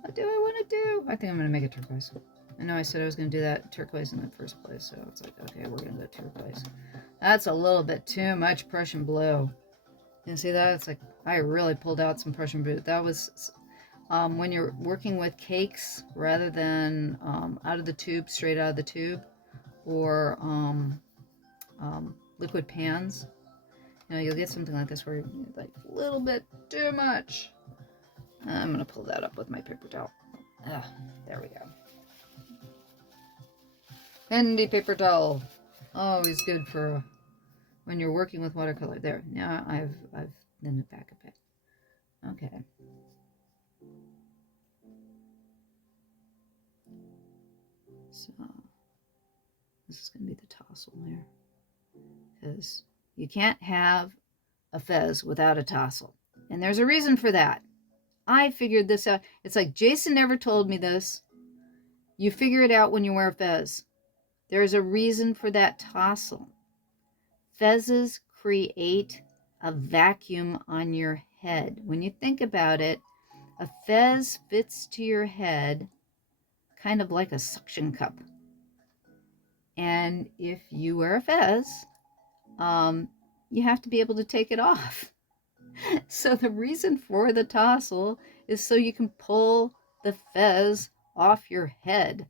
What do I want to do? I think I'm going to make it turquoise. I know I said I was going to do that turquoise in the first place, so it's like, okay, we're going to go turquoise. That's a little bit too much Prussian blue. You see that? It's like, I really pulled out some Prussian blue. That was, when you're working with cakes, rather than out of the tube, straight out of the tube, or liquid pans, you know, you'll get something like this where you're like a little bit too much. I'm going to pull that up with my paper towel. There we go. Handy paper towel. Always good for when you're working with watercolor. There. Now I've thinned it back a bit. Okay. So this is going to be the tassel there. Because you can't have a fez without a tassel. And there's a reason for that. I figured this out. It's like Jason never told me this. You figure it out when you wear a fez. There's a reason for that tassel. Fezzes create a vacuum on your head. When you think about it, a fez fits to your head kind of like a suction cup. And if you wear a fez, you have to be able to take it off. So the reason for the tassel is so you can pull the fez off your head.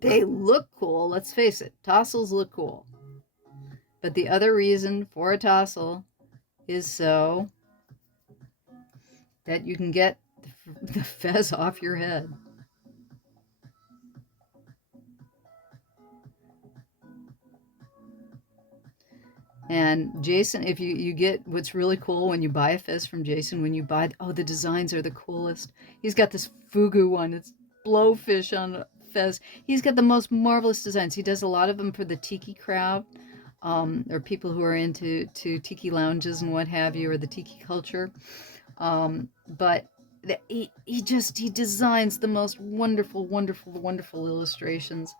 They look cool, let's face it. Tassels look cool. But the other reason for a tassel is so that you can get the fez off your head. And Jason, if you get what's really cool when you buy a fez from Jason, when you buy, the designs are the coolest. He's got this fugu one. It's blowfish on a fez. He's got the most marvelous designs. He does a lot of them for the tiki crowd, or people who are into tiki lounges and what have you, or the tiki culture. But he designs the most wonderful illustrations.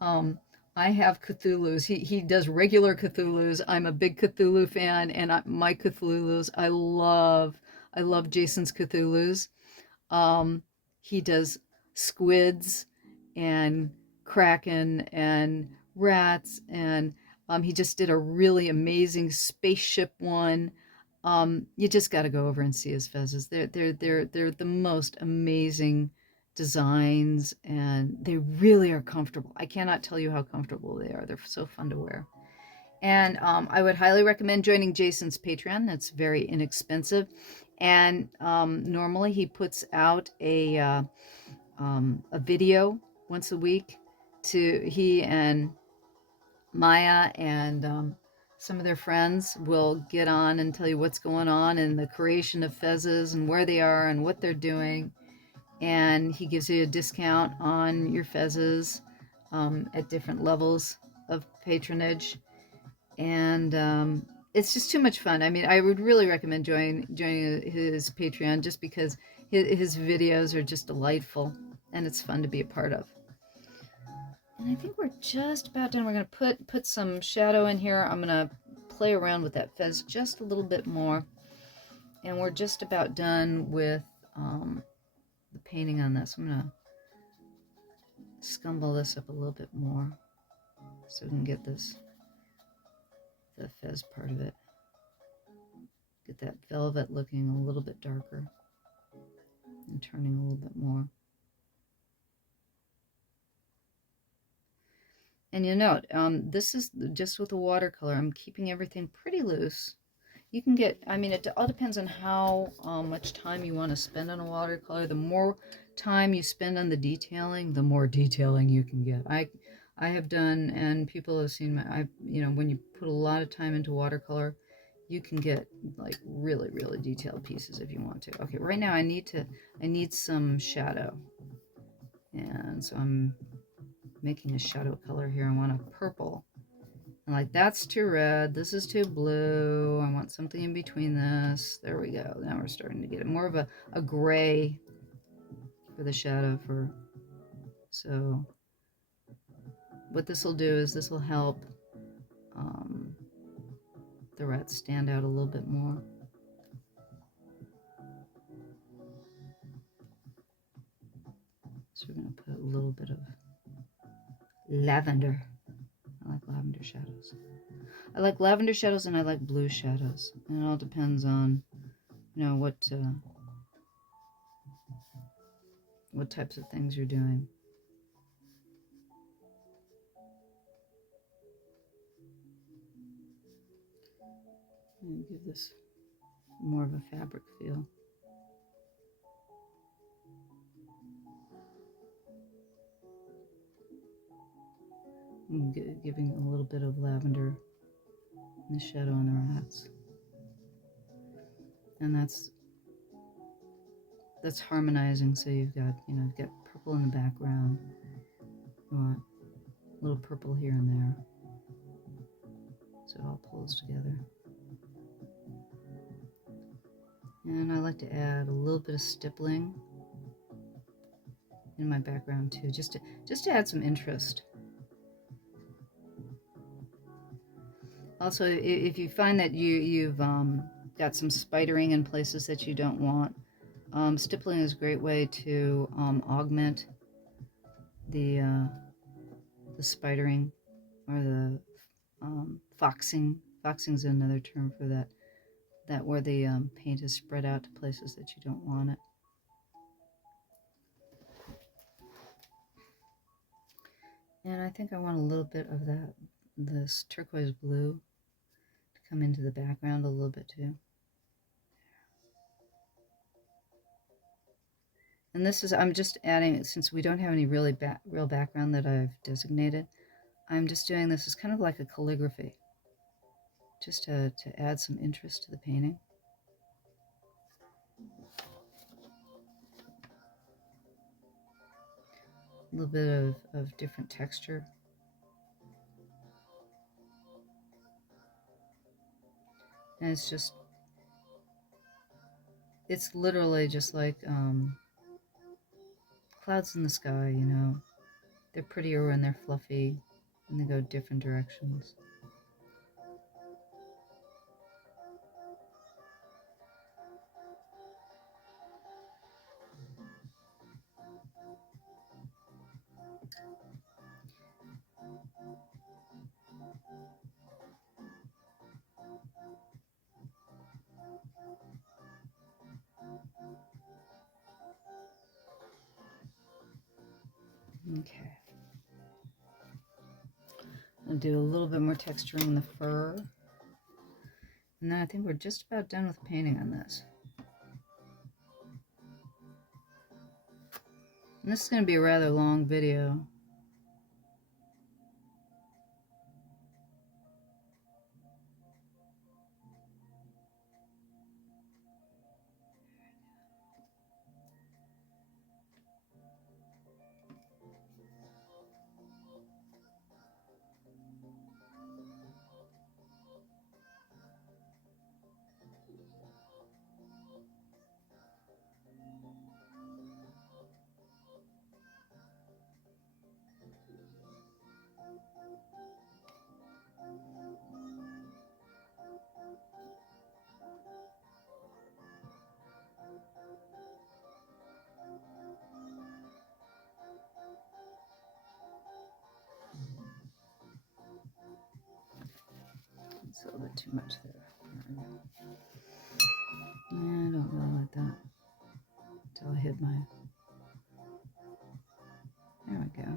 I have Cthulhu's. He does regular Cthulhu's. I'm a big Cthulhu fan, and my Cthulhu's, I love Jason's Cthulhu's. He does squids and kraken and rats, and he just did a really amazing spaceship one. You just got to go over and see his fezzes. They're the most amazing designs, and they really are comfortable. I cannot tell you how comfortable they are. They're so fun to wear. And I would highly recommend joining Jason's Patreon. It's very inexpensive. And normally he puts out a video once a week. He and Maya and some of their friends will get on and tell you what's going on in the creation of fezzes and where they are and what they're doing. And he gives you a discount on your fezzes at different levels of patronage. And it's just too much fun. I mean, I would really recommend joining his Patreon, just because his videos are just delightful and it's fun to be a part of. And I think we're just about done. We're going to put some shadow in here. I'm going to play around with that fez just a little bit more. And we're just about done with the painting on this. I'm going to scumble this up a little bit more so we can get the fez part of it. Get that velvet looking a little bit darker and turning a little bit more. And you note, this is just with the watercolor. I'm keeping everything pretty loose. You can get, I mean, it all depends on how much time you want to spend on a watercolor. The more time you spend on the detailing, the more detailing you can get. I have done, and people have seen you know, when you put a lot of time into watercolor, you can get like really, really detailed pieces if you want to. Okay, right now I need some shadow. And so I'm making a shadow color here. I want a purple. And like, that's too red, this is too blue, I want something in between this. There we go. Now we're starting to get it more of a gray for the shadow. So what this will do is this will help the rats stand out a little bit more. So we're going to put a little bit of lavender. I like lavender shadows. I like lavender shadows and I like blue shadows. And it all depends on, you know, what types of things you're doing. And give this more of a fabric feel. I'm giving a little bit of lavender in the shadow on the rats. And that's harmonizing, so you've got, you know, you've got purple in the background. You want a little purple here and there. So it all pulls together. And I like to add a little bit of stippling in my background too, just to add some interest. Also, if you find that you've got some spidering in places that you don't want, stippling is a great way to augment the spidering or the foxing. Foxing is another term for that. That where the paint is spread out to places that you don't want it. And I think I want a little bit of this turquoise blue to come into the background a little bit too. And this is, I'm just adding, since we don't have any real background that I've designated, I'm just doing this as kind of like a calligraphy, just to add some interest to the painting. A little bit of different texture. And it's literally just like clouds in the sky, you know. They're prettier when they're fluffy and they go different directions. Okay. I'll do a little bit more texturing in the fur. And then I think we're just about done with painting on this. And this is going to be a rather long video. It's a little bit too much there. I don't really like that. Until I hit my... There we go.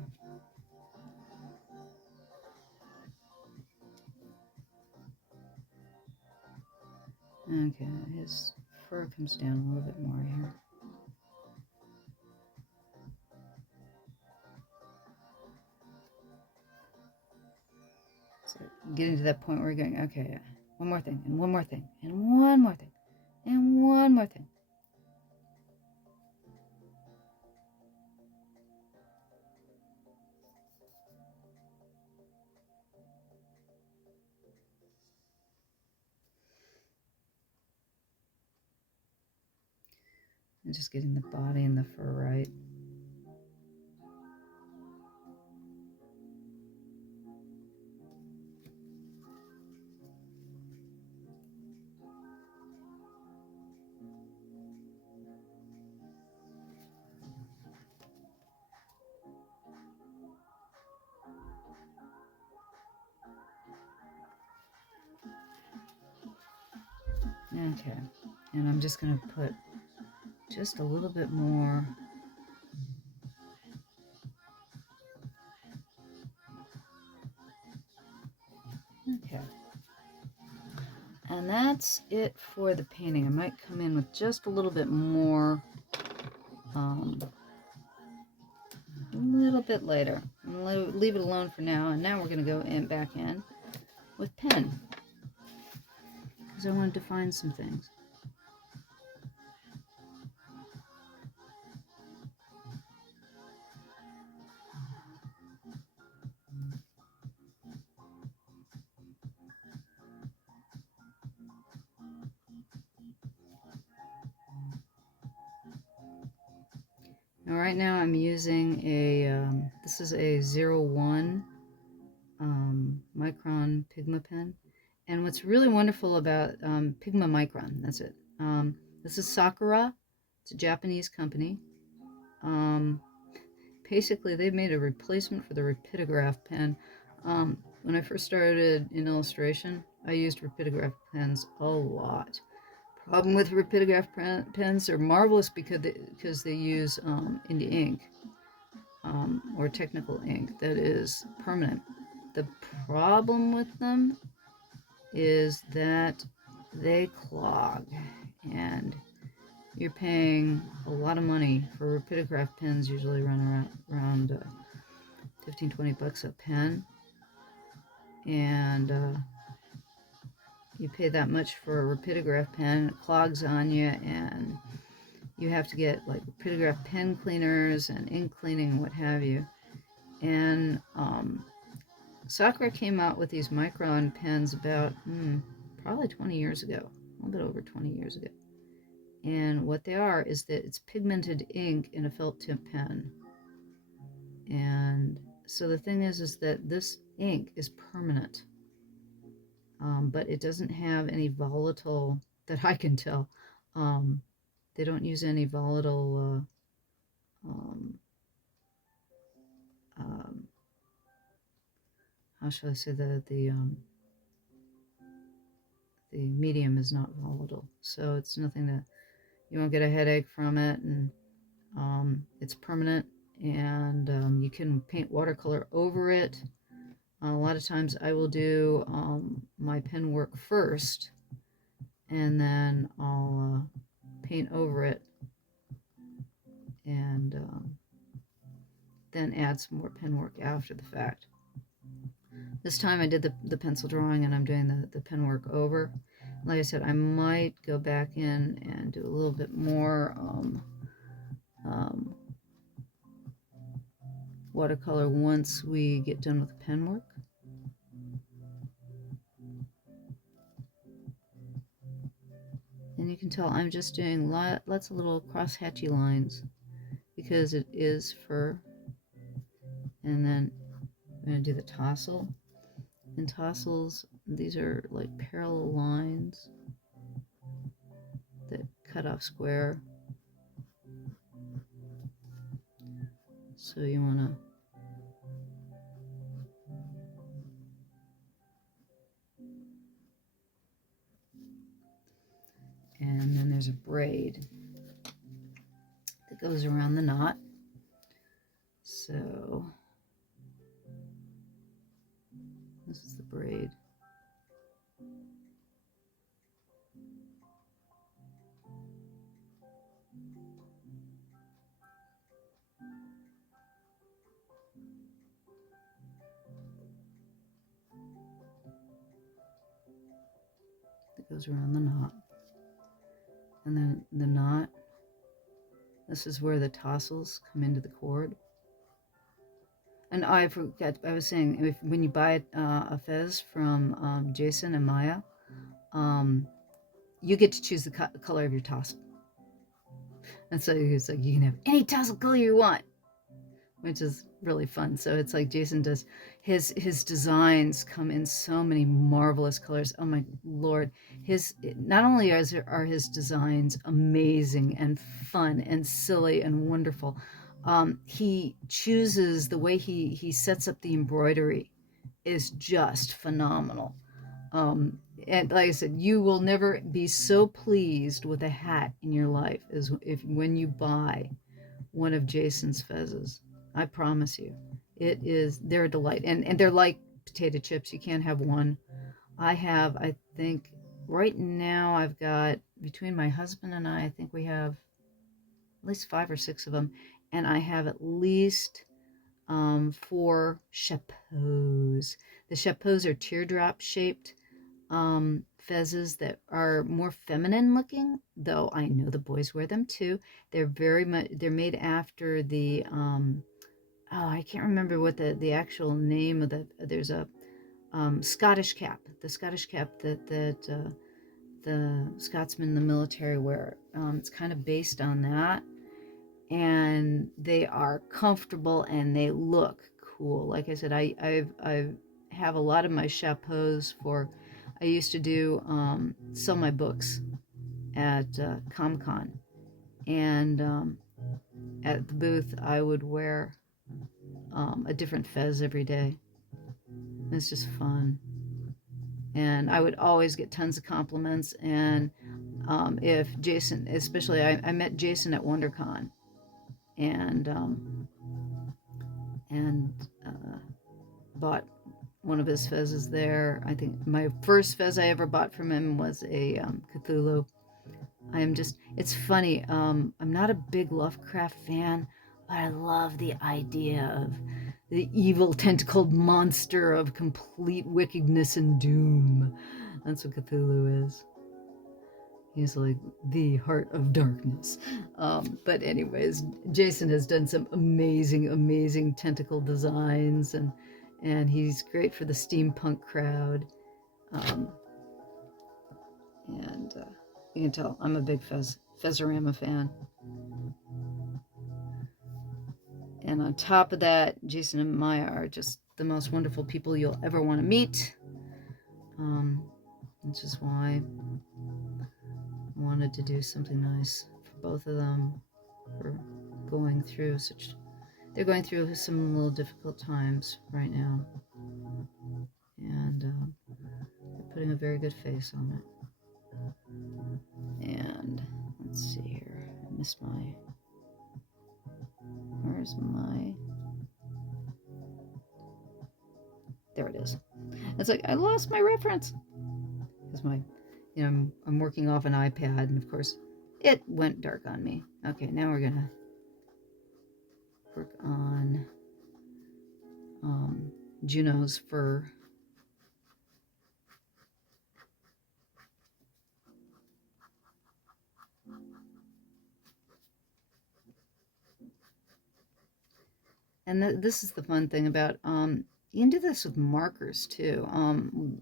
Okay, his fur comes down a little bit more here. So getting to that point where you're going, okay, one more thing, and one more thing, and one more thing, and one more thing. And just getting the body and the fur right. Okay, and I'm just going to put just a little bit more. Okay, and that's it for the painting. I might come in with just a little bit more, a little bit later. I'm going to leave it alone for now, and now we're going to go in back in with pen, because I want to define some things. Now right now I'm using a, this is a 01 micron Pigma pen. And what's really wonderful about Pigma Micron, that's it. This is Sakura. It's a Japanese company. Basically, they made a replacement for the Rapidograph pen. When I first started in illustration, I used Rapidograph pens a lot. Problem with Rapidograph pens, they're marvelous because they use India ink, or technical ink that is permanent. The problem with them is that they clog, and you're paying a lot of money for Rapidograph pens. Usually run around 15-20 bucks a pen, and you pay that much for a Rapidograph pen. It clogs on you, and you have to get like Rapidograph pen cleaners and ink cleaning, what have you. And Sakura came out with these Micron pens about probably 20 years ago, a little bit over 20 years ago. And what they are is that it's pigmented ink in a felt tip pen. And so the thing is that this ink is permanent, but it doesn't have any volatile, that I can tell. They don't use any volatile how shall I say that the medium is not volatile, so it's nothing that you won't get a headache from it, and it's permanent, and you can paint watercolor over it. A lot of times I will do my pen work first, and then I'll paint over it, and then add some more pen work after the fact. This time I did the pencil drawing, and I'm doing the pen work over. Like I said, I might go back in and do a little bit more watercolor once we get done with the pen work. And you can tell I'm just doing lots of little cross-hatchy lines because it is fur. And then I'm going to do the tassel. And tassels, these are like parallel lines that cut off square. So you want to and then there's a braid that goes around the knot. So this is the braid. goes around the knot. And then the knot, this is where the tassels come into the cord. And I forgot, I was saying, when you buy a fez from Jason and Maya, you get to choose the color of your tassel. And so it's like, you can have any tassel color you want, which is really fun. So it's like Jason does, his designs come in so many marvelous colors. Oh my Lord. Not only are his designs amazing and fun and silly and wonderful, he chooses the way he sets up the embroidery is just phenomenal. And like I said, you will never be so pleased with a hat in your life as when you buy one of Jason's fezzes. I promise you, they're a delight, and they're like potato chips. You can't have one. I think right now I've got, between my husband and I think we have at least 5 or 6 of them, and I have at least 4 chapeaus. The chapeaus are teardrop shaped fezzes that are more feminine looking, though I know the boys wear them too. They're made after the I can't remember what the actual name of there's a Scottish cap, the Scottish cap that the Scotsmen in the military wear. It's kind of based on that, and they are comfortable and they look cool. Like I said, I have a lot of my chapeaus for. I used to sell my books at ComCon, and at the booth I would wear a different fez every day. It's just fun, and I would always get tons of compliments. And if Jason, especially, I met Jason at WonderCon, and bought one of his fezzes there. I think my first fez I ever bought from him was a Cthulhu. It's funny, I'm not a big Lovecraft fan, but I love the idea of the evil tentacled monster of complete wickedness and doom. That's what Cthulhu is. He's like the heart of darkness. But anyways, Jason has done some amazing tentacle designs, and he's great for the steampunk crowd. And you can tell I'm a big Fezzorama fan. And on top of that, Jason and Maya are just the most wonderful people you'll ever want to meet. Which is why I wanted to do something nice for both of them, for going through they're going through some little difficult times right now. And they're putting a very good face on it. And let's see here. I missed my... Where's my... There it is. It's like, I lost my reference. Because I'm working off an iPad, and of course, it went dark on me. Okay, now we're gonna work on Juno's fur. And this is the fun thing about, you can do this with markers too.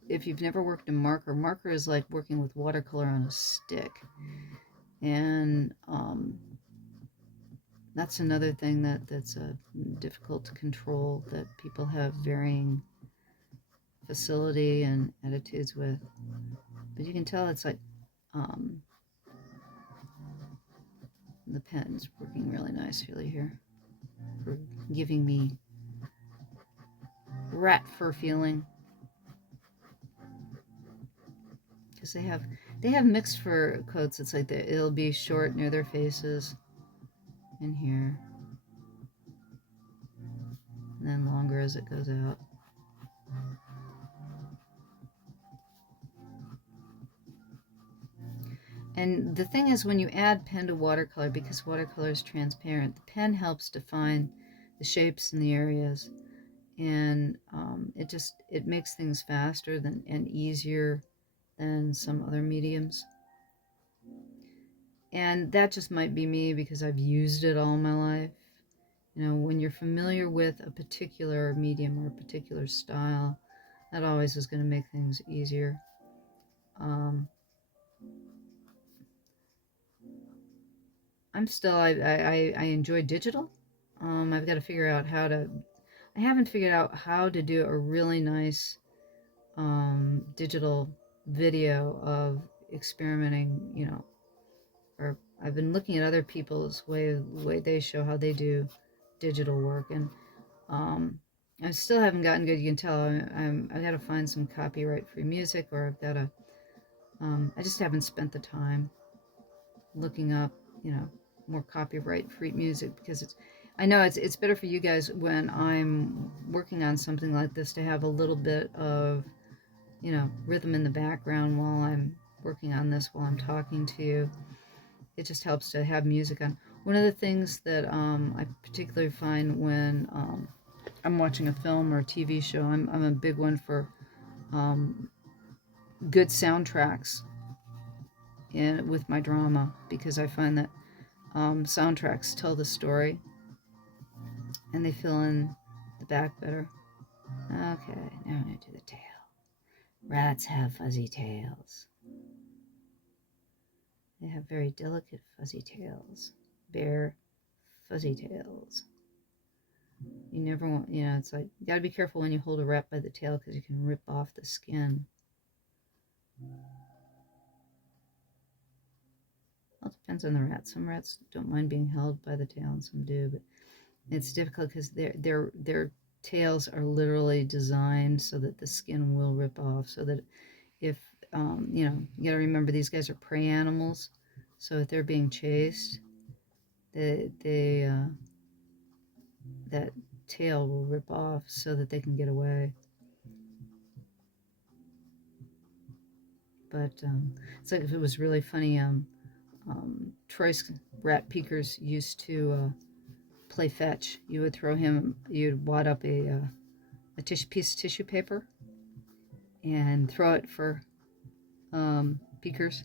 If you've never worked a marker is like working with watercolor on a stick. And that's another thing that's difficult to control, that people have varying facility and attitudes with. But you can tell it's like the pen's working really nicely here, for giving me rat fur feeling, because they have mixed fur coats. It's like it'll be short near their faces in here, and then longer as it goes out. And the thing is, when you add pen to watercolor, because watercolor is transparent, the pen helps define the shapes and the areas, and it makes things faster and easier than some other mediums. And that just might be me because I've used it all my life. You know, when you're familiar with a particular medium or a particular style, that always is going to make things easier. I enjoy digital. I've got to figure out I haven't figured out how to do a really nice digital video of experimenting, you know, or I've been looking at other people's the way they show how they do digital work, and I still haven't gotten good. You can tell I got to find some copyright-free music, or I've got to. I just haven't spent the time looking up, you know, more copyright-free music, because I know it's better for you guys when I'm working on something like this to have a little bit of, you know, rhythm in the background while I'm working on this, while I'm talking to you. It just helps to have music on. One of the things that I particularly find when I'm watching a film or a TV show, I'm a big one for good soundtracks with my drama, because I find that soundtracks tell the story and they fill in the back better. Okay, now I'm going to do the tail. Rats have fuzzy tails. They have very delicate fuzzy tails. Bare fuzzy tails. You never want, you know, it's like, you gotta be careful when you hold a rat by the tail, because you can rip off the skin. Well, it depends on the rat. Some rats don't mind being held by the tail, and some do, but it's difficult because their tails are literally designed so that the skin will rip off, so that if, you know, you gotta remember these guys are prey animals, so if they're being chased, that tail will rip off so that they can get away. But it's like, if it was really funny, Troy's rat peekers used to play fetch. You would throw him, you'd wad up a piece of tissue paper and throw it for peekers,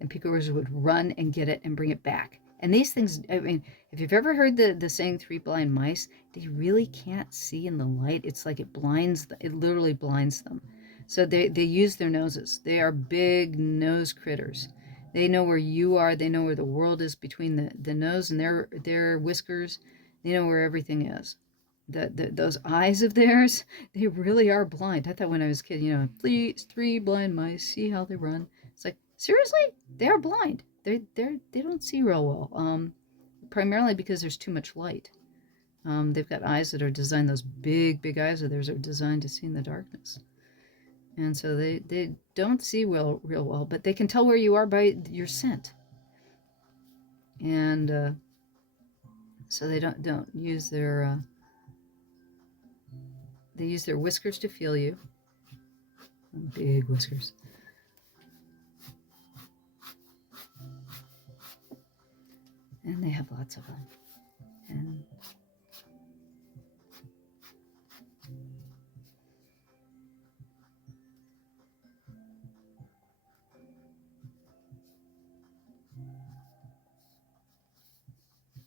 and peekers would run and get it and bring it back. And these things, I mean, if you've ever heard the saying three blind mice, they really can't see in the light. It's like it literally blinds them. So they use their noses. They are big nose critters. They know where you are. They know where the world is between the nose and their whiskers. They know where everything is. Those eyes of theirs, they really are blind. I thought when I was a kid, you know, please, three blind mice, see how they run. It's like, seriously? They are blind. They don't see real well. Primarily because there's too much light. They've got eyes that are designed, those big eyes of theirs are designed to see in the darkness. And so they don't see real well, but they can tell where you are by your scent. And so they don't use their they use their whiskers to feel you. Big whiskers. And they have lots of them. And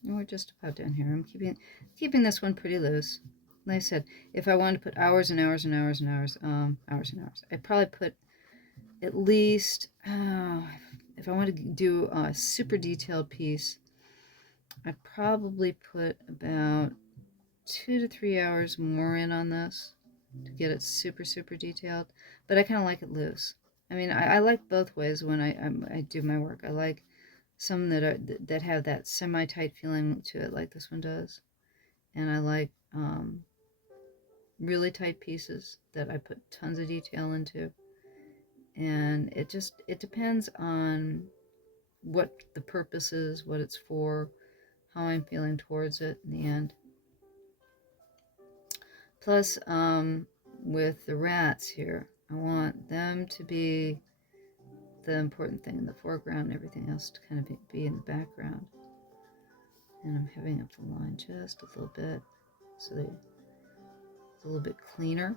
we're just about done here. I'm keeping this one pretty loose. Like I said, if I wanted to put hours and hours, I'd probably put at least, if I wanted to do a super detailed piece, I'd probably put about 2 to 3 hours more in on this to get it super detailed. But I kind of like it loose. I mean, I like both ways when I do my work. I like some that have that semi-tight feeling to it, like this one does, and I like really tight pieces that I put tons of detail into. And it depends on what the purpose is, what it's for, how I'm feeling towards it in the end. Plus, with the rats here, I want them to be the important thing in the foreground, and everything else to kind of be in the background. And I'm heavying up the line just a little bit, so that it's a little bit cleaner.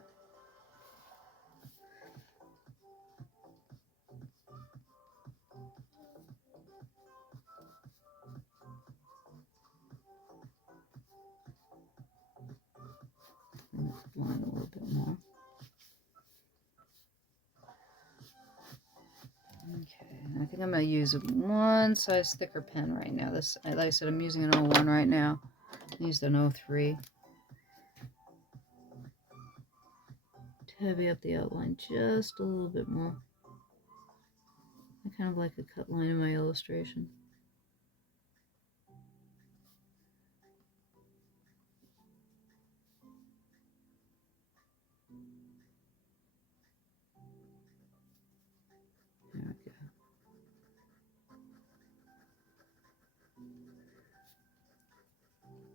I'm going to use one size thicker pen right now. This, like I said, I'm using an 01 right now. I used an 03 to heavy up the outline just a little bit more. I kind of like a cut line in my illustration. There we go.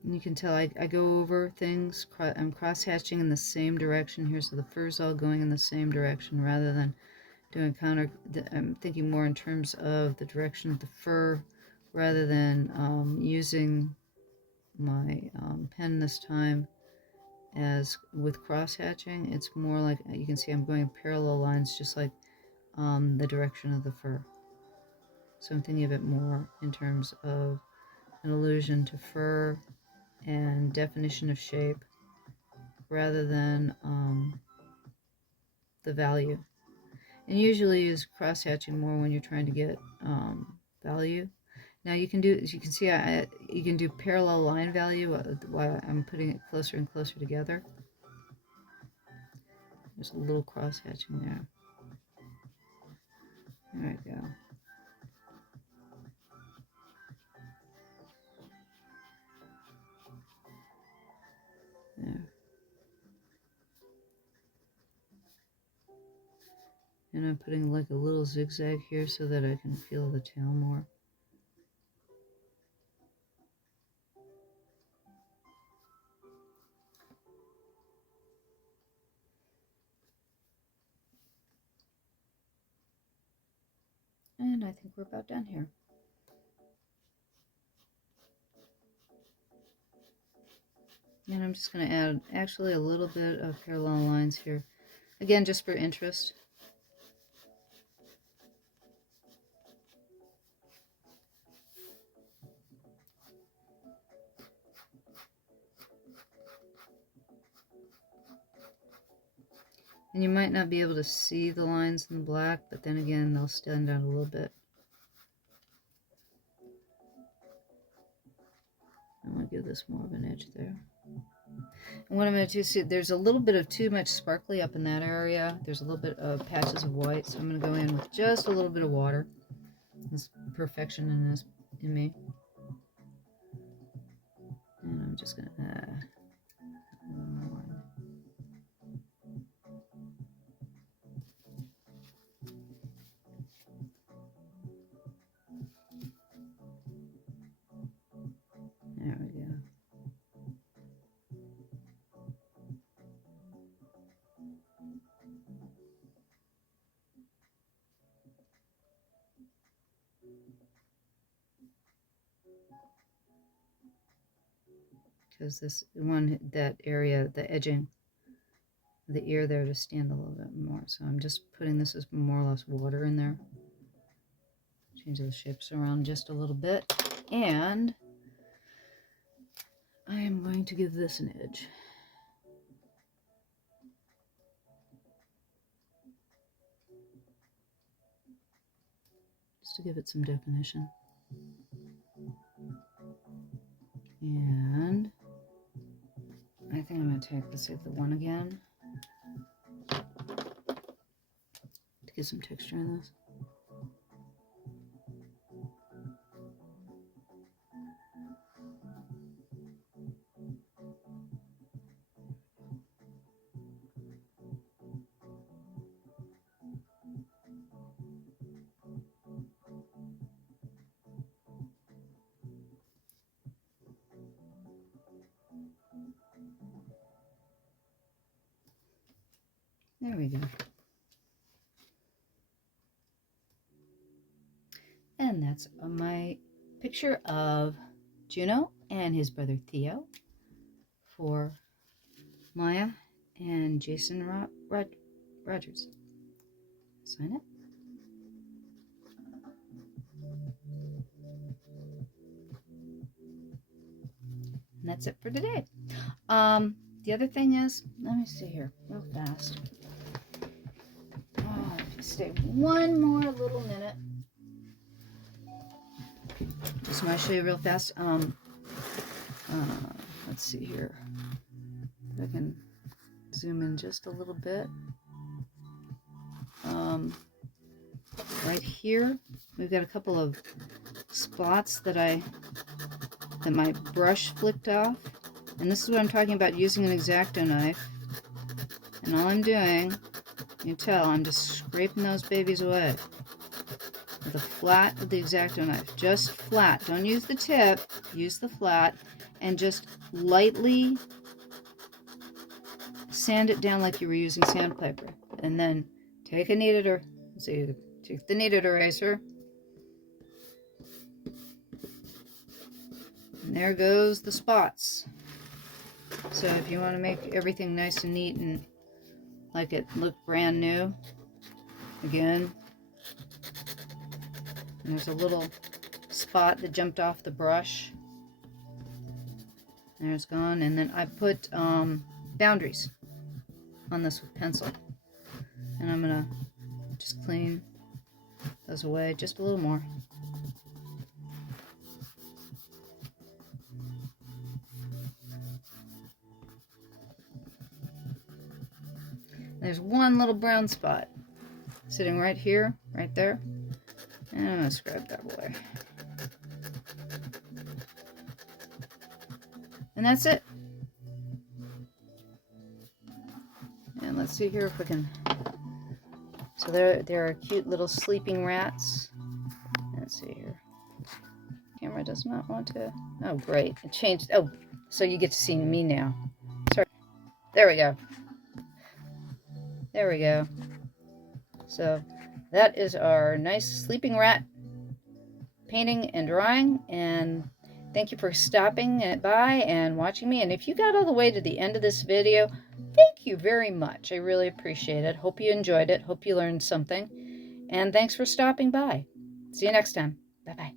And you can tell I go over things. I'm cross-hatching in the same direction here, so the fur's all going in the same direction rather than doing counter. I'm thinking more in terms of the direction of the fur rather than using my pen this time as with cross-hatching. It's more like, you can see I'm going parallel lines just like the direction of the fur. So I'm thinking of it more in terms of an allusion to fur and definition of shape rather than the value. And usually use cross-hatching more when you're trying to get value. Now you can do, as you can see, you can do parallel line value while I'm putting it closer and closer together. There's a little cross-hatching there. There we go. There. And I'm putting like a little zigzag here so that I can feel the tail more. And I think we're about done here. And I'm just going to add actually a little bit of parallel lines here. Again, just for interest. And you might not be able to see the lines in the black, but then again, they'll stand out a little bit. I'm going to give this more of an edge there. And what I'm going to do, see, there's a little bit of too much sparkly up in that area. There's a little bit of patches of white, so I'm going to go in with just a little bit of water. There's perfection in this, in me. And I'm just going to add a little more. There we go. Because this one, that area, the edging, the ear there to stand a little bit more. So I'm just putting this as more or less water in there. Change those shapes around just a little bit. And I am going to give this an edge. Just to give it some definition. And I think I'm going to take, let's say, the one again. To get some texture in this. There we go. And that's my picture of Juno and his brother Theo for Maya and Jason Rogers. Sign it. And that's it for today. The other thing is, let me see here real fast. Oh, just stay one more little minute. just want to show you real fast. Let's see here. If I can zoom in just a little bit. Right here, we've got a couple of spots that my brush flicked off. And this is what I'm talking about, using an X-Acto knife. And all I'm doing, you can tell, I'm just scraping those babies away with the flat of the X-Acto knife. Just flat. Don't use the tip. Use the flat. And just lightly sand it down like you were using sandpaper. And then take a kneaded take the kneaded eraser. And there goes the spots. So if you want to make everything nice and neat and like it looked brand new, again, and there's a little spot that jumped off the brush. There it's gone. And then I put boundaries on this with pencil. And I'm going to just clean those away just a little more. There's one little brown spot sitting right here, right there. And I'm going to scrub that away. And that's it. And let's see here if we can... So there are cute little sleeping rats. Let's see here. Camera does not want to... Oh, great. It changed. Oh, so you get to see me now. Sorry. There we go. There we go. So that is our nice sleeping rat painting and drawing. And thank you for stopping by and watching me. And if you got all the way to the end of this video, thank you very much. I really appreciate it. Hope you enjoyed it. Hope you learned something. And thanks for stopping by. See you next time. Bye-bye.